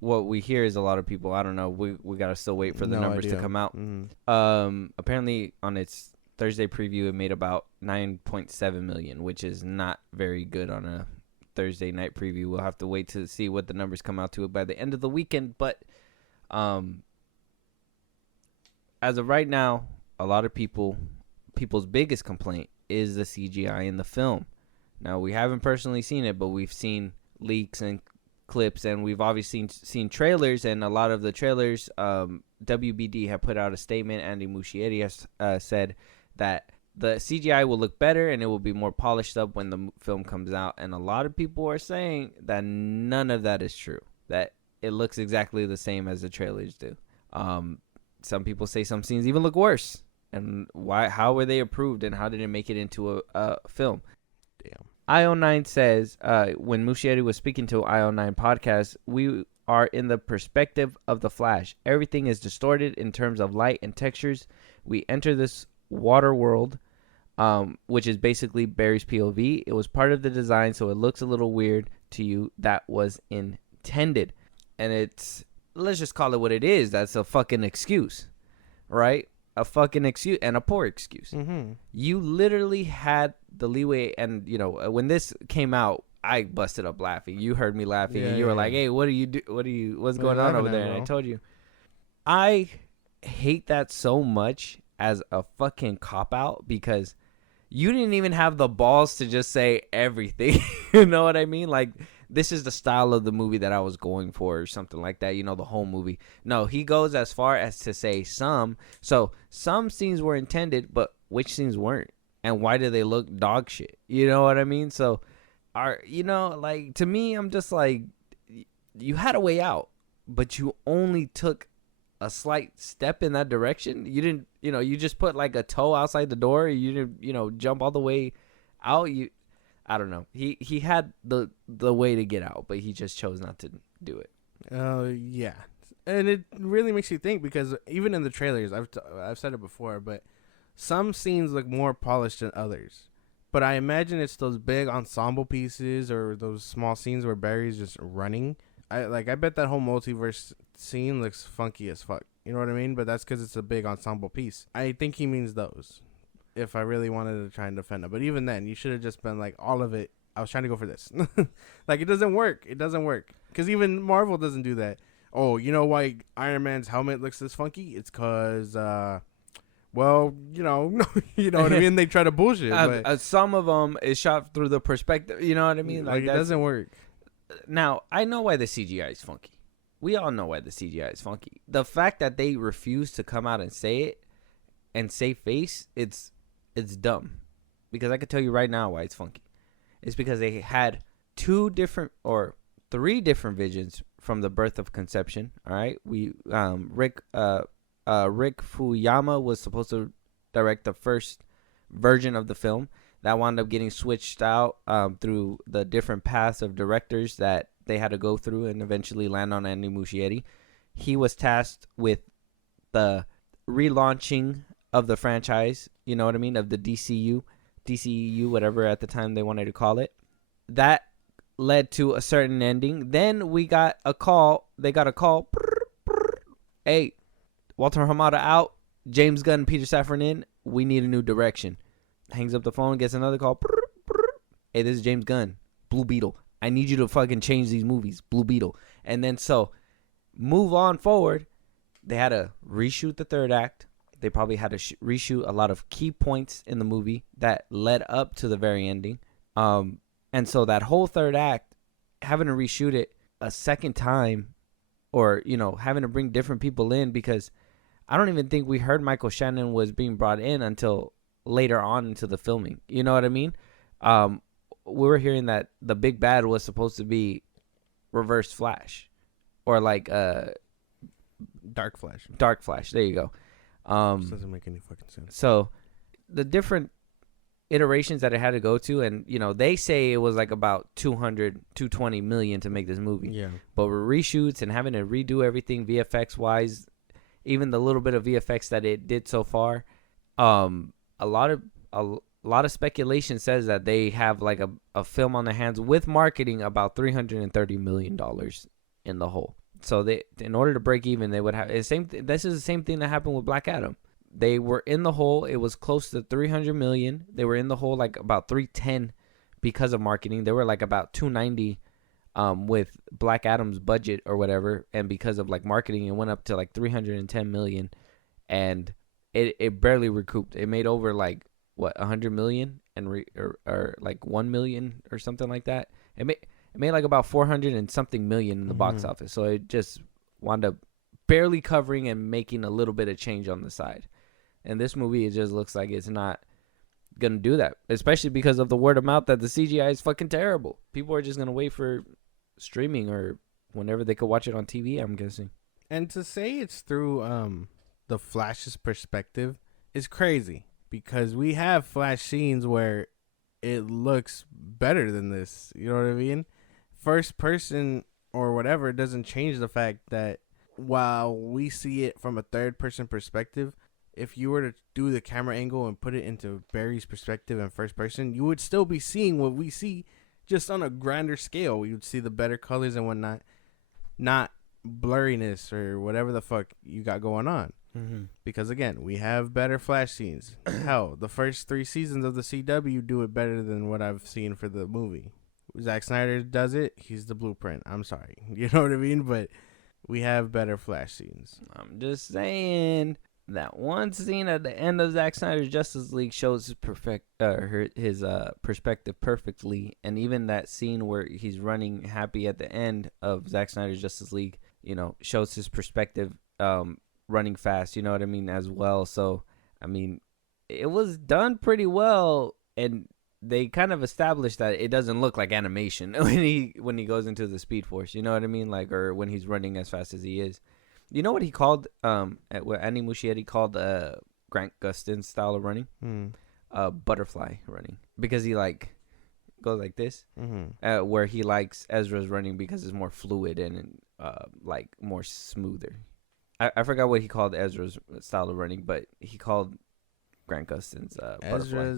what we hear is a lot of people. I don't know. We gotta still wait for the numbers to come out. Apparently on its Thursday preview, it made about 9.7 million, which is not very good on a Thursday night preview. We'll have to wait to see what the numbers come out to by the end of the weekend. But as of right now, a lot of people's biggest complaint is the CGI in the film. Now, we haven't personally seen it, but we've seen leaks and clips, and we've obviously seen trailers, and a lot of the trailers, WBD have put out a statement. Andy Muschietti has said that the CGI will look better and it will be more polished up when the film comes out. And a lot of people are saying that none of that is true, that it looks exactly the same as the trailers do. Some people say some scenes even look worse. And how were they approved and how did it make it into a film? Damn. IO9 says, when Muschietti was speaking to IO9 podcast, we are in the perspective of the Flash. Everything is distorted in terms of light and textures. We enter this water world, which is basically Barry's POV. It was part of the design, so it looks a little weird to you. That was intended. And let's just call it what it is. That's a fucking excuse, right? a fucking excuse and a poor excuse. Mm-hmm. You literally had the leeway, and when this came out, I busted up laughing. You heard me laughing, and you were like, "Hey, what's going on over there?" And I told you, I hate that so much as a fucking cop out because you didn't even have the balls to just say everything. You know what I mean? Like, this is the style of the movie that I was going for or something like that. The whole movie. No, he goes as far as to say some. So some scenes were intended, but which scenes weren't? And why do they look dog shit? You know what I mean? So, like, to me, I'm just like, you had a way out, but you only took a slight step in that direction. You didn't, you just put like a toe outside the door. You didn't, jump all the way out. I don't know. He had the way to get out, but he just chose not to do it. Yeah. And it really makes you think because even in the trailers, I've said it before, but some scenes look more polished than others. But I imagine it's those big ensemble pieces or those small scenes where Barry's just running. I bet that whole multiverse scene looks funky as fuck. You know what I mean? But that's because it's a big ensemble piece. I think he means those. If I really wanted to try and defend it. But even then, you should have just been like, all of it. I was trying to go for this. Like, it doesn't work. It doesn't work. Because even Marvel doesn't do that. Oh, you know why Iron Man's helmet looks this funky? It's because, well, you know what I mean? They try to bullshit. But some of them is shot through the perspective. You know what I mean? Like it doesn't work. Now, I know why the CGI is funky. We all know why the CGI is funky. The fact that they refuse to come out and say it and save face, it's dumb. Because I could tell you right now why it's funky. It's because they had 2 different or 3 different visions from the birth of conception. All right, Rick Fuyama was supposed to direct the first version of the film. That wound up getting switched out through the different paths of directors that they had to go through and eventually land on Andy Muschietti. He was tasked with the relaunching of the franchise, you know what I mean, of the DCU, whatever at the time they wanted to call it. That led to a certain ending. Then we got a call. They got a call. Hey, Walter Hamada out. James Gunn and Peter Safran in. We need a new direction. Hangs up the phone, gets another call. Hey, this is James Gunn. Blue Beetle. I need you to fucking change these movies. Blue Beetle. And then so, move on forward. They had to reshoot the third act. They probably had to reshoot a lot of key points in the movie that led up to the very ending. And so that whole third act, having to reshoot it a second time or, having to bring different people in because I don't even think we heard Michael Shannon was being brought in until later on into the filming. You know what I mean? We were hearing that the big bad was supposed to be Reverse Flash or like Dark Flash. Dark Flash. There you go. This doesn't make any fucking sense. So the different iterations that it had to go to, and they say it was like about 220 million to make this movie. Yeah. But with reshoots and having to redo everything VFX wise, even the little bit of VFX that it did so far, a lot of speculation says that they have like a film on their hands with marketing about $330 million in the hole. So they, in order to break even, they would have this is the same thing that happened with Black Adam. They were in the hole. It was close to 300 million. They were in the hole like about 310 because of marketing. They were like about 290 with Black Adam's budget or whatever, and because of like marketing, it went up to like 310 million, and it barely recouped. It made over like 100 million or like 1 million or something like that. It made like about 400 and something million in the box office. So it just wound up barely covering and making a little bit of change on the side. And this movie, it just looks like it's not going to do that, especially because of the word of mouth that the CGI is fucking terrible. People are just going to wait for streaming or whenever they could watch it on TV, I'm guessing. And to say it's through the Flash's perspective is crazy because we have Flash scenes where it looks better than this. You know what I mean? First person or whatever doesn't change the fact that while we see it from a third person perspective, if you were to do the camera angle and put it into Barry's perspective and first person, you would still be seeing what we see just on a grander scale. You would see the better colors and whatnot, not blurriness or whatever the fuck you got going on. Because again, we have better Flash scenes. Hell, the first 3 seasons of the CW do it better than what I've seen for the movie. Zack Snyder does it. He's the blueprint. I'm sorry. You know what I mean? But we have better Flash scenes. I'm just saying that one scene at the end of Zack Snyder's Justice League shows his perspective perfectly, and even that scene where he's running happy at the end of Zack Snyder's Justice League, you know, shows his perspective running fast. You know what I mean, as well. So I mean, it was done pretty well, and they kind of established that it doesn't look like animation when he goes into the Speed Force. You know what I mean, like, or when he's running as fast as he is. You know what he called what Andy Muschietti called Grant Gustin's style of running? Butterfly running, because he like goes like this, where he likes Ezra's running because it's more fluid and like more smoother. I forgot what he called Ezra's style of running, but he called Grant Gustin's butterfly.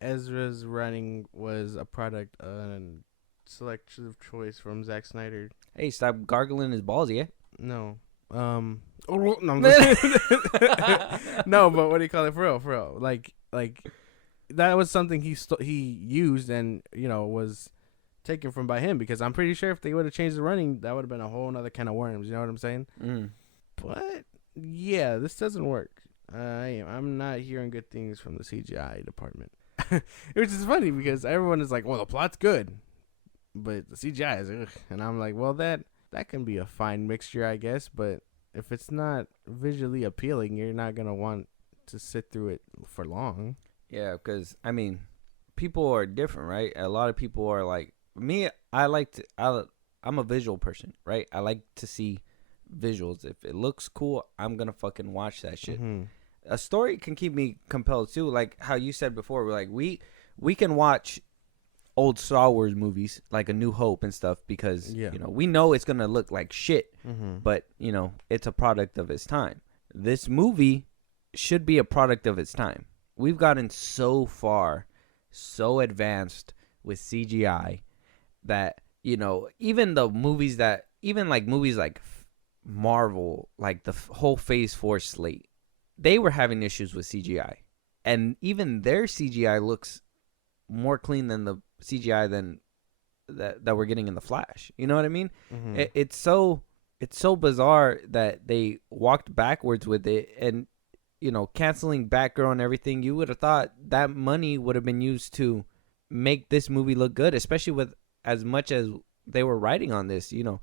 Ezra's running was a product and selective choice from Zack Snyder. Hey, stop gargling his balls, yeah? No. No, no, but what do you call it? For real. Like that was something he used and, you know, was taken from by him, because I'm pretty sure if they would have changed the running, that would have been a whole nother kind of worms. You know what I'm saying? But yeah, this doesn't work. I'm not hearing good things from the CGI department, which is funny because everyone is like, well, the plot's good, but the CGI is ugh. And I'm like, well, that can be a fine mixture, I guess, but if it's not visually appealing, you're not going to want to sit through it for long. Yeah, because, I mean, people are different, right? A lot of people are like, me, I'm a visual person, right? I like to see visuals. If it looks cool, I'm going to fucking watch that shit. A story can keep me compelled, too. Like how you said before, we're like, we can watch old Star Wars movies like A New Hope and stuff because you know, we know it's gonna look like shit, but you know, it's a product of its time. This movie should be a product of its time. We've gotten so far, so advanced with CGI that, you know, even movies like Marvel, like the whole Phase 4 slate, they were having issues with CGI, and even their CGI looks more clean than the CGI than that we're getting in the Flash. You know what I mean? It's so bizarre that they walked backwards with it, and you know, canceling Batgirl and everything. You would have thought that money would have been used to make this movie look good, especially with as much as they were writing on this. You know,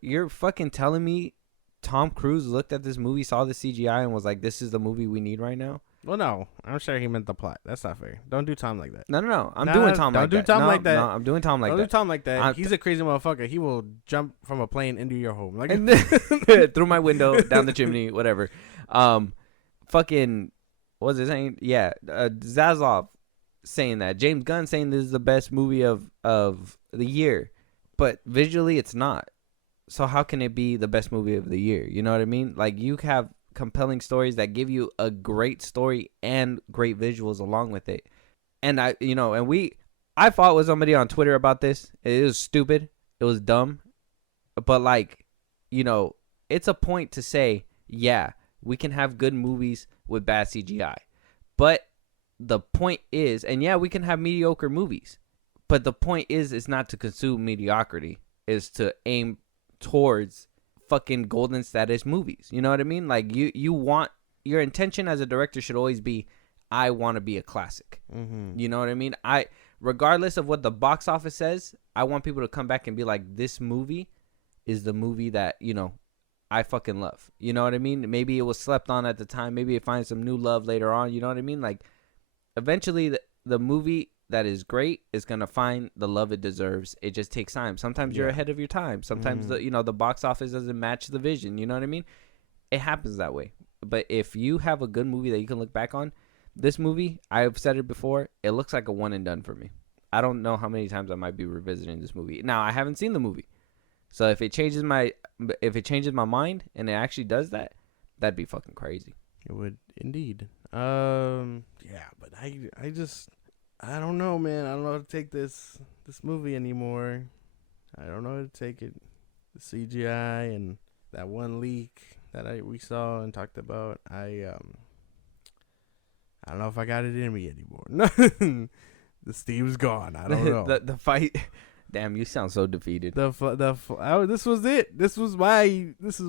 you're fucking telling me Tom Cruise looked at this movie, saw the CGI, and was like, "This is the movie we need right now." Well, no, I'm sure he meant the plot. That's not fair. Don't do Tom like that. No. I'm doing Tom like that. Don't do Tom like that. No, I'm doing Tom like that. Don't do Tom like that. He's a crazy motherfucker. He will jump from a plane into your home, like through my window, down the chimney, whatever. Fucking, what was it saying? Yeah, Zaslav saying that. James Gunn saying this is the best movie of the year, but visually it's not. So how can it be the best movie of the year? You know what I mean? Like, you have compelling stories that give you a great story and great visuals along with it. And I fought with somebody on Twitter about this. It was stupid. It was dumb. But like, you know, it's a point to say, yeah, we can have good movies with bad CGI. But the point is, and yeah, we can have mediocre movies. But the point is not to consume mediocrity. Is to aim towards fucking golden status movies. You know what I mean? Like, you want, your intention as a director should always be, I want to be a classic. You know what I mean? Regardless of what the box office says, I want people to come back and be like, this movie is the movie that, you know, I fucking love. You know what I mean? Maybe it was slept on at the time. Maybe it finds some new love later on. You know what I mean? Like, eventually the movie that is great is going to find the love it deserves. It just takes time. Sometimes you're ahead of your time. Sometimes the box office doesn't match the vision. You know what I mean? It happens that way. But if you have a good movie that you can look back on, this movie, I've said it before, it looks like a one and done for me. I don't know how many times I might be revisiting this movie. Now, I haven't seen the movie. So if it changes my mind and it actually does that, that'd be fucking crazy. It would indeed. Yeah, but I don't know, man. I don't know how to take this movie anymore. I don't know how to take it. The CGI and that one leak that we saw and talked about, I don't know if I got it in me anymore. The steam's gone. I don't know. the fight. Damn, you sound so defeated. This was it. This is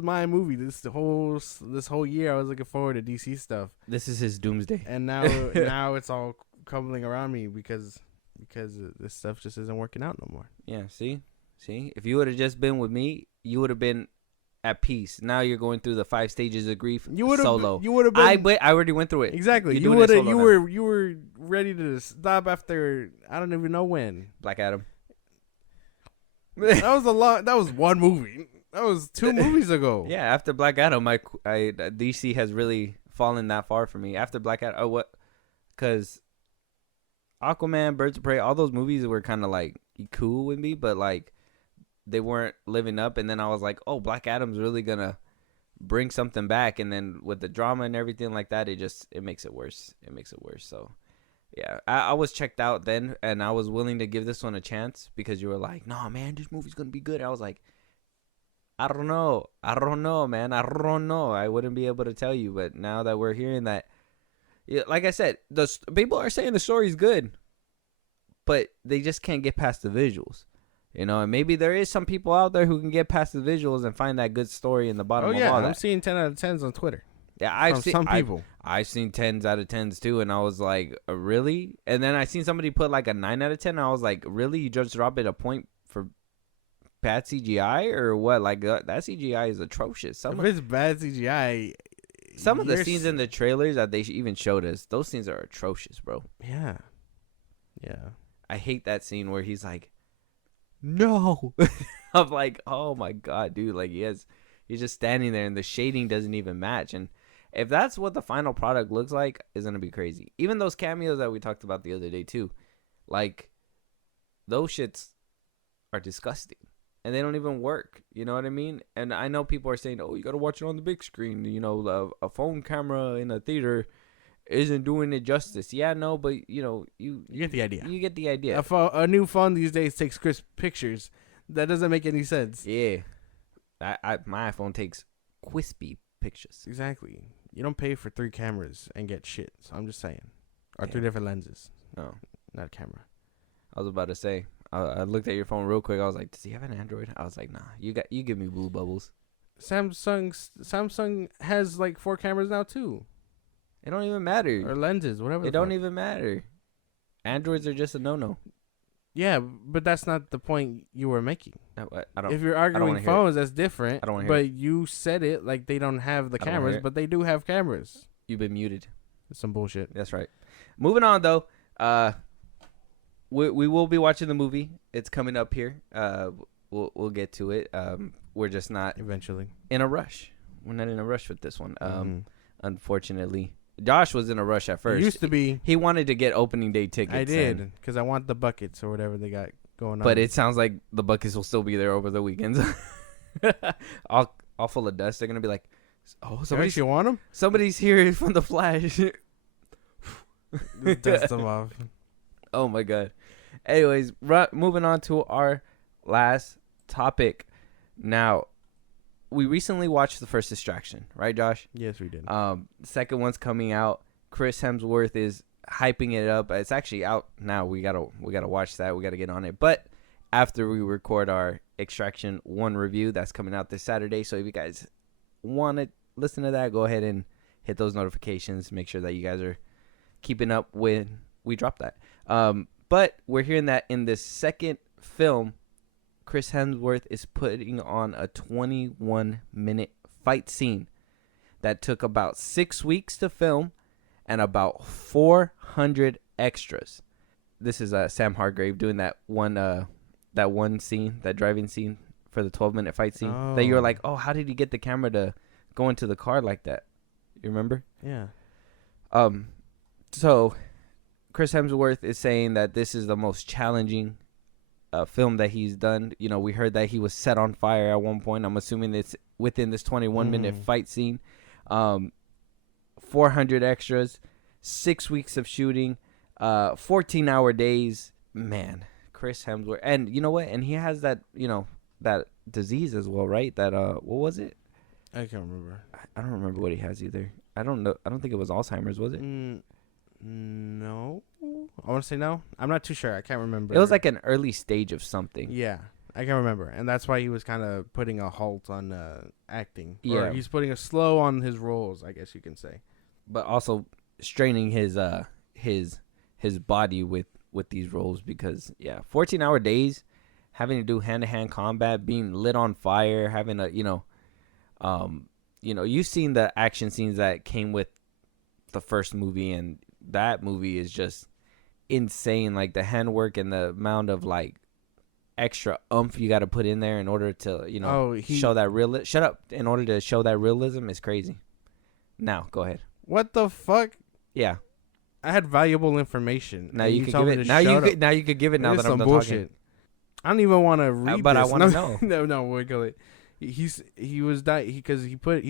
my movie. This whole year I was looking forward to DC stuff. This is his doomsday. And now it's all crumbling around me because this stuff just isn't working out no more. Yeah, see? If you would have just been with me, you would have been at peace. Now you're going through the 5 stages of grief. You would have solo. You would have been. I already went through it. Exactly. You were ready to stop after I don't even know when. Black Adam. That was one movie. That was 2 movies ago. Yeah, after Black Adam, DC has really fallen that far for me. After Black Adam, what? Because Aquaman, Birds of Prey, all those movies were kind of like cool with me, but like they weren't living up. And then I was like, oh, Black Adam's really gonna bring something back. And then with the drama and everything like that, it makes it worse. So yeah, I was checked out then, and I was willing to give this one a chance because you were like, no, man, this movie's gonna be good. I was like, I don't know, man. I don't know. I wouldn't be able to tell you. But now that we're hearing that, like I said, the people are saying the story's good, but they just can't get past the visuals. And maybe there is some people out there who can get past the visuals and find that good story in the bottom of all that. I'm seeing 10 out of 10s on Twitter. Yeah, I've seen some people. I've seen 10s out of 10s too, and I was like, really? And then I seen somebody put like a 9 out of 10, and I was like, really? You just drop it a point for bad CGI or what? Like that CGI is atrocious. If it's bad CGI, some of the scenes in the trailers that they even showed us, those scenes are atrocious, bro. Yeah. I hate that scene where he's like, no. I'm like, oh my god, dude. Like he's just standing there and the shading doesn't even match. And if that's what the final product looks like, it's gonna be crazy. Even those cameos that we talked about the other day too, like those shits are disgusting and they don't even work. You know what I mean? And I know people are saying, oh, you gotta watch it on the big screen. A phone camera in a theater isn't doing it justice. Yeah, no, but you get the idea. You get the idea. A new phone these days takes crisp pictures. That doesn't make any sense. Yeah, my iPhone takes crispy pictures. Exactly. You don't pay for 3 cameras and get shit. So I'm just saying, or 3 different lenses. No, not a camera. I was about to say. I looked at your phone real quick. I was like, does he have an Android? I was like, nah. You give me blue bubbles. Samsung has like 4 cameras now too. It don't even matter. Or lenses, whatever. It don't even matter. Androids are just a no-no. Yeah, but that's not the point you were making. I don't. If you're arguing phones, that's different. I don't want to hear it. But you said it like they don't have the cameras, but they do have cameras. You've been muted. It's some bullshit. That's right. Moving on though. We will be watching the movie. It's coming up here. We'll get to it. We're just not eventually in a rush. We're not in a rush with this one. Unfortunately. Josh was in a rush at first. He used to be. He wanted to get opening day tickets. I did, because I want the buckets or whatever they got going on. But it sounds like the buckets will still be there over the weekends. all full of dust. They're going to be like, oh, you want them? Somebody's here from the Flash. Dust them off. Oh, my God. Anyways, moving on to our last topic. Now, we recently watched the first Distraction, right, Josh? Yes, we did. The second one's coming out. Chris Hemsworth is hyping it up. It's actually out now. We gotta watch that. We gotta get on it. But after we record our Extraction 1 review, that's coming out this Saturday. So if you guys want to listen to that, go ahead and hit those notifications. Make sure that you guys are keeping up when we drop that. But we're hearing that in this second film, Chris Hemsworth is putting on a 21-minute fight scene that took about 6 weeks to film and about 400 extras. This is Sam Hargrave doing that one scene, that driving scene for the 12-minute fight scene that you were like, oh, how did he get the camera to go into the car like that? You remember? Yeah. So Chris Hemsworth is saying that this is the most challenging film that he's done. We heard that he was set on fire at one point. I'm assuming it's within this 21-minute fight scene. 400 extras, 6 weeks of shooting, 14-hour days. Man, Chris Hemsworth. And you know what? And he has that, that disease as well, right? That, what was it? I can't remember. I don't remember what he has either. I don't know. I don't think it was Alzheimer's, was it? No. I want to say no. I'm not too sure. I can't remember. It was like an early stage of something. Yeah, I can remember, and that's why he was kind of putting a halt on acting. Yeah. Or he's putting a slow on his roles, I guess you can say. But also straining his body with these roles because 14-hour days, having to do hand-to-hand combat, being lit on fire, having a you've seen the action scenes that came with the first movie, and that movie is just insane. Like the handwork and the amount of like extra oomph you got to put in there in order to show that real. Shut up! In order to show that realism is crazy. Now go ahead. What the fuck? Yeah. I had valuable information. Now you can give it. Now you could give it. Now that I'm done talking. I don't even want to read but this. I want to know. No, wait, go ahead. He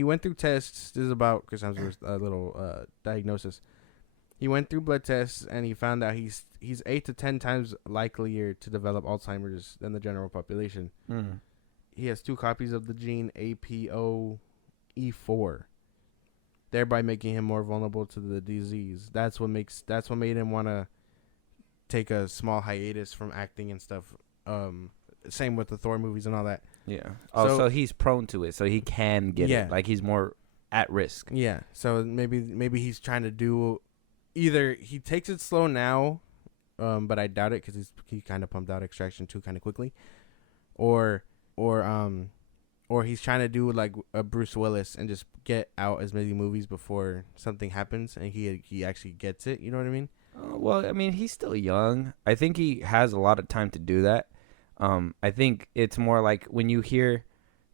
went through tests. This is about Chris Hemsworth's little diagnosis. He went through blood tests and he found out he's 8 to 10 times likelier to develop Alzheimer's than the general population. He has 2 copies of the gene APOE4, thereby making him more vulnerable to the disease. That's what made him want to take a small hiatus from acting and stuff. Same with the Thor movies and all that. Yeah. Oh, so he's prone to it, so he can get it. Like he's more at risk. Yeah. So maybe he's trying to do either he takes it slow now, but I doubt it because he kind of pumped out Extraction 2 kind of quickly, or he's trying to do like a Bruce Willis and just get out as many movies before something happens and he actually gets it. You know what I mean? Well, I mean, he's still young. I think he has a lot of time to do that. I think it's more like when you hear,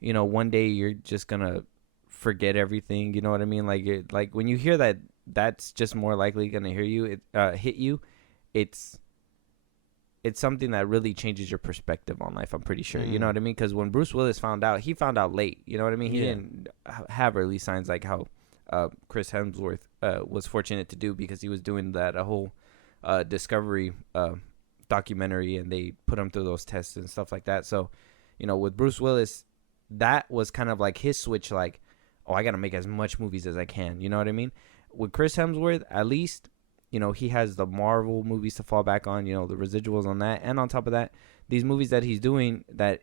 one day you're just gonna forget everything. You know what I mean? Like when you hear that, that's just more likely gonna hit you. It's something that really changes your perspective on life. I'm pretty sure. You know what I mean? Because when Bruce Willis found out, he found out late. You know what I mean? He didn't have early signs like how Chris Hemsworth was fortunate to do because he was doing that whole Discovery documentary, and they put him through those tests and stuff like that. So, with Bruce Willis, that was kind of like his switch, like, oh, I got to make as much movies as I can. You know what I mean? With Chris Hemsworth, at least, he has the Marvel movies to fall back on, the residuals on that. And on top of that, these movies that he's doing that,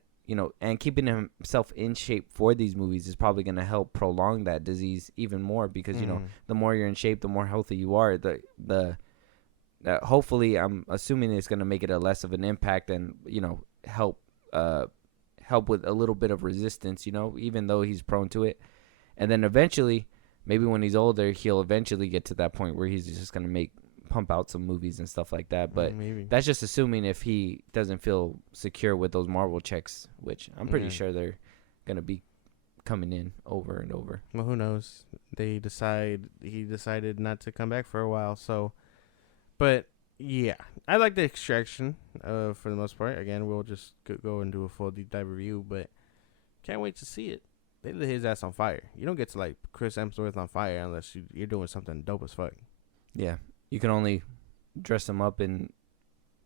and keeping himself in shape for these movies is probably going to help prolong that disease even more because, the more you're in shape, the more healthy you are. Hopefully, I'm assuming it's going to make it a less of an impact and, help with a little bit of resistance, even though he's prone to it. And then eventually, maybe when he's older, he'll eventually get to that point where he's just going to pump out some movies and stuff like that. But that's just assuming if he doesn't feel secure with those Marvel checks, which I'm pretty sure they're going to be coming in over and over. Well, who knows? He decided not to come back for a while, so... But, yeah, I like the Extraction for the most part. Again, we'll just go and do a full deep dive review, but can't wait to see it. They lit his ass on fire. You don't get to, like, Chris Hemsworth on fire unless you're doing something dope as fuck. Yeah, you can only dress him up in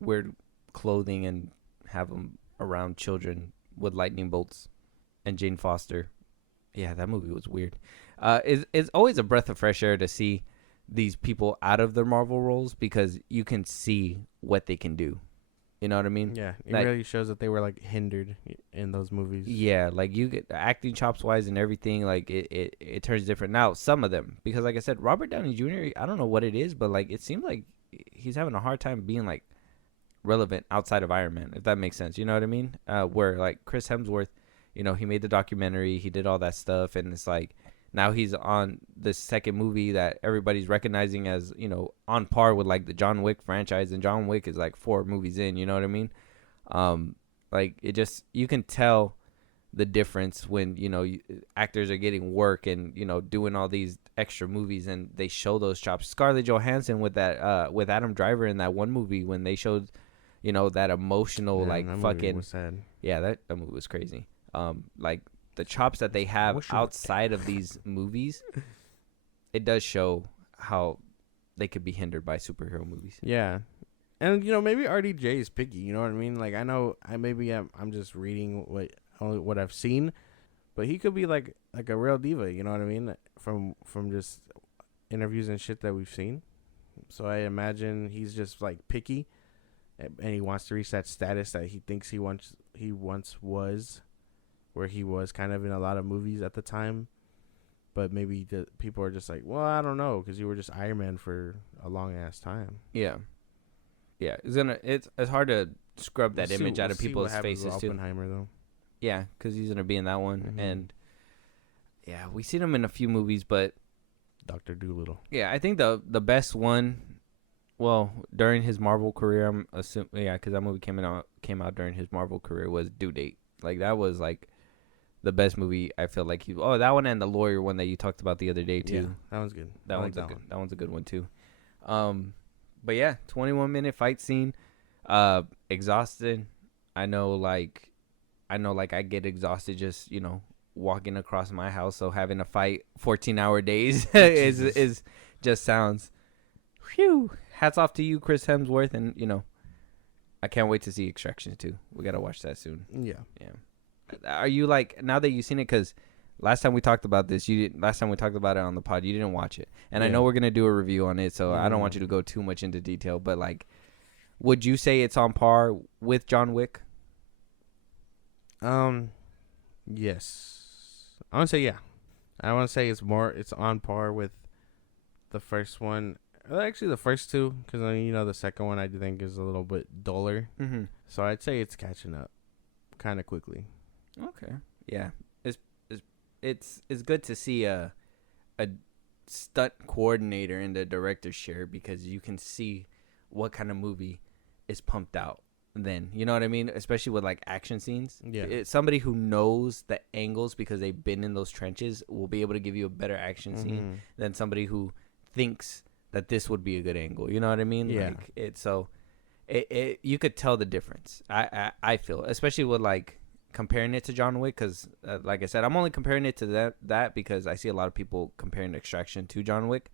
weird clothing and have him around children with lightning bolts and Jane Foster. Yeah, that movie was weird. It's always a breath of fresh air to see these people out of their Marvel roles because you can see what they can do. You know what I mean? Yeah, it really shows that they were like hindered in those movies. Yeah, like you get acting chops wise and everything. Like it turns different now. Some of them, because like I said, Robert Downey Jr. I don't know what it is, but like it seems like he's having a hard time being like relevant outside of Iron Man, if that makes sense. You know what I mean? Where like Chris Hemsworth, he made the documentary, he did all that stuff, and it's like. Now he's on the second movie that everybody's recognizing as, on par with like the John Wick franchise. And John Wick is like 4 movies in, you know what I mean? Like it just, you can tell the difference when, actors are getting work and, doing all these extra movies and they show those chops. Scarlett Johansson with that, with Adam Driver in that one movie when they showed, that emotional, like fucking, was sad. Yeah, that movie was crazy. Like, the chops that they have outside of these movies, it does show how they could be hindered by superhero movies. Yeah. And, maybe RDJ is picky, you know what I mean? Like, I know I'm just reading what I've seen, but he could be like a real diva. You know what I mean? From just interviews and shit that we've seen. So I imagine he's just like picky, and he wants to reach that status that he thinks he once was, where he was kind of in a lot of movies at the time. But maybe people are just like, well, I don't know, because you were just Iron Man for a long ass time. Yeah. It's hard to scrub that image out of people's faces too. Oppenheimer though. Yeah, because he's gonna be in that one, and yeah, we seen him in a few movies, but Dr. Dolittle. Yeah, I think the best one, well, during his Marvel career, I'm assuming, yeah, because that movie came out during his Marvel career, was Due Date. Like that was like the best movie. I feel like that one and the lawyer one that you talked about the other day too. Yeah, that one's good. That one's a good one too. But yeah, 21-minute fight scene. Exhausted. I know like I get exhausted just, walking across my house. So having to fight 14-hour days is just sounds, whew. Hats off to you, Chris Hemsworth, and I can't wait to see Extraction 2. We gotta watch that soon. Yeah. Are you like, now that you've seen it, because last time we talked about this, last time we talked about it on the pod, you didn't watch it, and I know we're gonna do a review on it, so I don't want you to go too much into detail, but like, would you say it's on par with John Wick? Yes. I want to say yeah. I want to say it's on par with the first one. Actually, the first two, because the second one I think is a little bit duller. Mm-hmm. So I'd say it's catching up, kind of quickly. Okay. Yeah. It's good to see a stunt coordinator in the director's chair, because you can see what kind of movie is pumped out then. You know what I mean? Especially with like action scenes. Yeah. Somebody who knows the angles because they've been in those trenches will be able to give you a better action scene than somebody who thinks that this would be a good angle. You know what I mean? Yeah. Like you could tell the difference. I feel, especially with like comparing it to John Wick, because like I said, I'm only comparing it to that because I see a lot of people comparing Extraction to John Wick.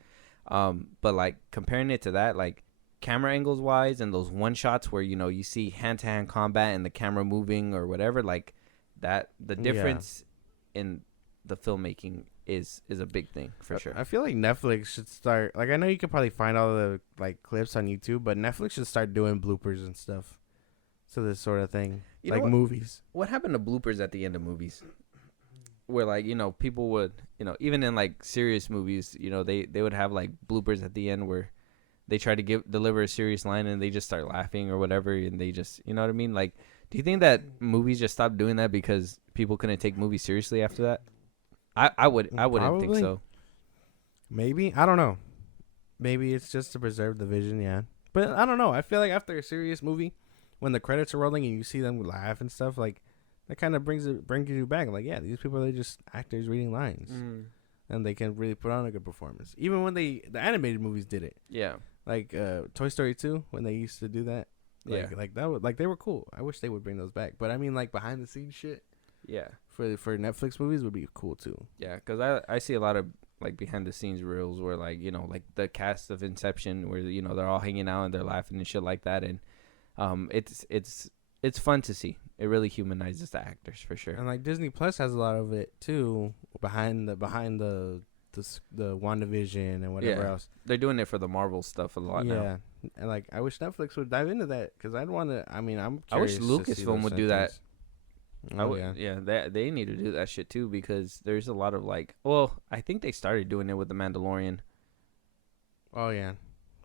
But like comparing it to that, like camera angles wise, and those one shots where you see hand-to-hand combat and the camera moving or whatever, like that, the difference in the filmmaking is a big thing for sure. I feel like Netflix should start, like, I know you could probably find all the like clips on YouTube, but Netflix should start doing bloopers and stuff to this sort of thing. Like movies. What happened to bloopers at the end of movies? Where like, people would, even in like serious movies, they would have like bloopers at the end where they try to deliver a serious line and they just start laughing or whatever, and they just, you know what I mean? Like, do you think that movies just stopped doing that because people couldn't take movies seriously after that? I wouldn't think so. Maybe, I don't know. Maybe it's just to preserve the vision, yeah. But I don't know. I feel like after a serious movie, when the credits are rolling and you see them laugh and stuff, like that kind of brings you back. Like, yeah, these people are just actors reading lines, and they can really put on a good performance. Even when the animated movies did it, yeah, like Toy Story 2, when they used to do that, like that was like, they were cool. I wish they would bring those back. But I mean, like behind the scenes shit, yeah, for Netflix movies would be cool too. Yeah, because I see a lot of like behind the scenes reels where like like the cast of Inception where they're all hanging out and they're laughing and shit like that, and it's fun to see. It really humanizes the actors for sure. And like Disney Plus has a lot of it too, behind the WandaVision and whatever else. They're doing it for the Marvel stuff a lot now. Yeah, and like I wish Netflix would dive into that, because I'd want to. I mean, I wish Lucasfilm would do that. Oh they need to do that shit too, because there's a lot of like, well, I think they started doing it with The Mandalorian. Oh yeah,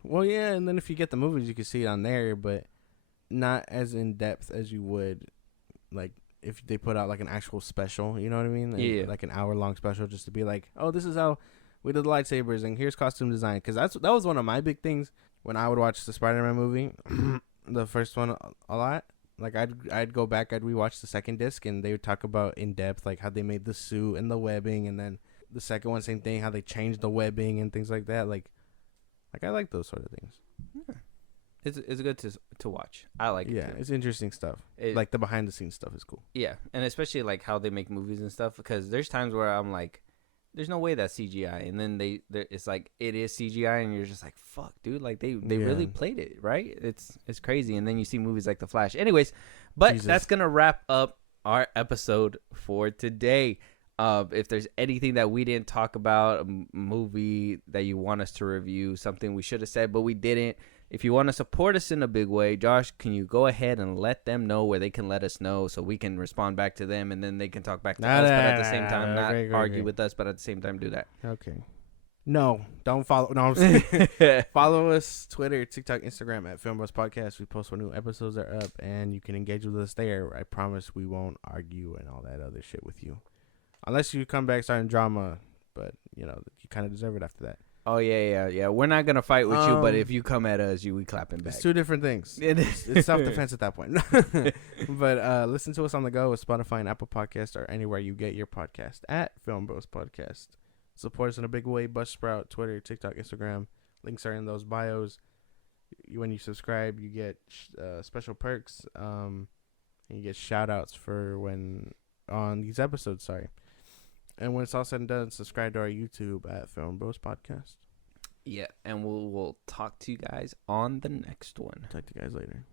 well yeah, and then if you get the movies, you can see it on there, but not as in depth as you would like if they put out like an actual special. You know what I mean? Yeah. Like an hour-long special, just to be like, oh, this is how we did the lightsabers, and here's costume design. Because that was one of my big things when I would watch the Spider-Man movie, the first one a lot. Like I'd go back, I'd rewatch the second disc, and they would talk about in depth like how they made the suit and the webbing, and then the second one, same thing, how they changed the webbing and things like that. Like I like those sort of things. Yeah. It's good to watch. I like it. Yeah, too. It's interesting stuff. Like the behind the scenes stuff is cool. Yeah, and especially like how they make movies and stuff, because there's times where I'm like, there's no way that's CGI, and then it's like it is CGI, and you're just like, fuck, dude, like they really played it, right? It's crazy. And then you see movies like The Flash. Anyways, but that's gonna wrap up our episode for today. If there's anything that we didn't talk about, movie that you want us to review, something we should have said but we didn't. If you want to support us in a big way, Josh, can you go ahead and let them know where they can let us know so we can respond back to them, and then they can talk back to us, but at the same time not argue with us, but at the same time do that. Okay. No, don't follow. No, I'm just kidding. Follow us Twitter, TikTok, Instagram at FilmBros Podcast. We post when new episodes are up, and you can engage with us there. I promise we won't argue and all that other shit with you, unless you come back starting drama. But you kind of deserve it after that. Oh yeah. We're not gonna fight with you, but if you come at us, we clapping back. It's two different things. It is. It's self-defense at that point. But listen to us on the go with Spotify and Apple Podcast or anywhere you get your podcast at FilmBros Podcast. Support us in a big way. Buzzsprout, Twitter, TikTok, Instagram. Links are in those bios. When you subscribe, you get special perks. And you get shout-outs for when on these episodes. Sorry. And when it's all said and done, subscribe to our YouTube at FilmBros Podcast. Yeah, and we'll talk to you guys on the next one. Talk to you guys later.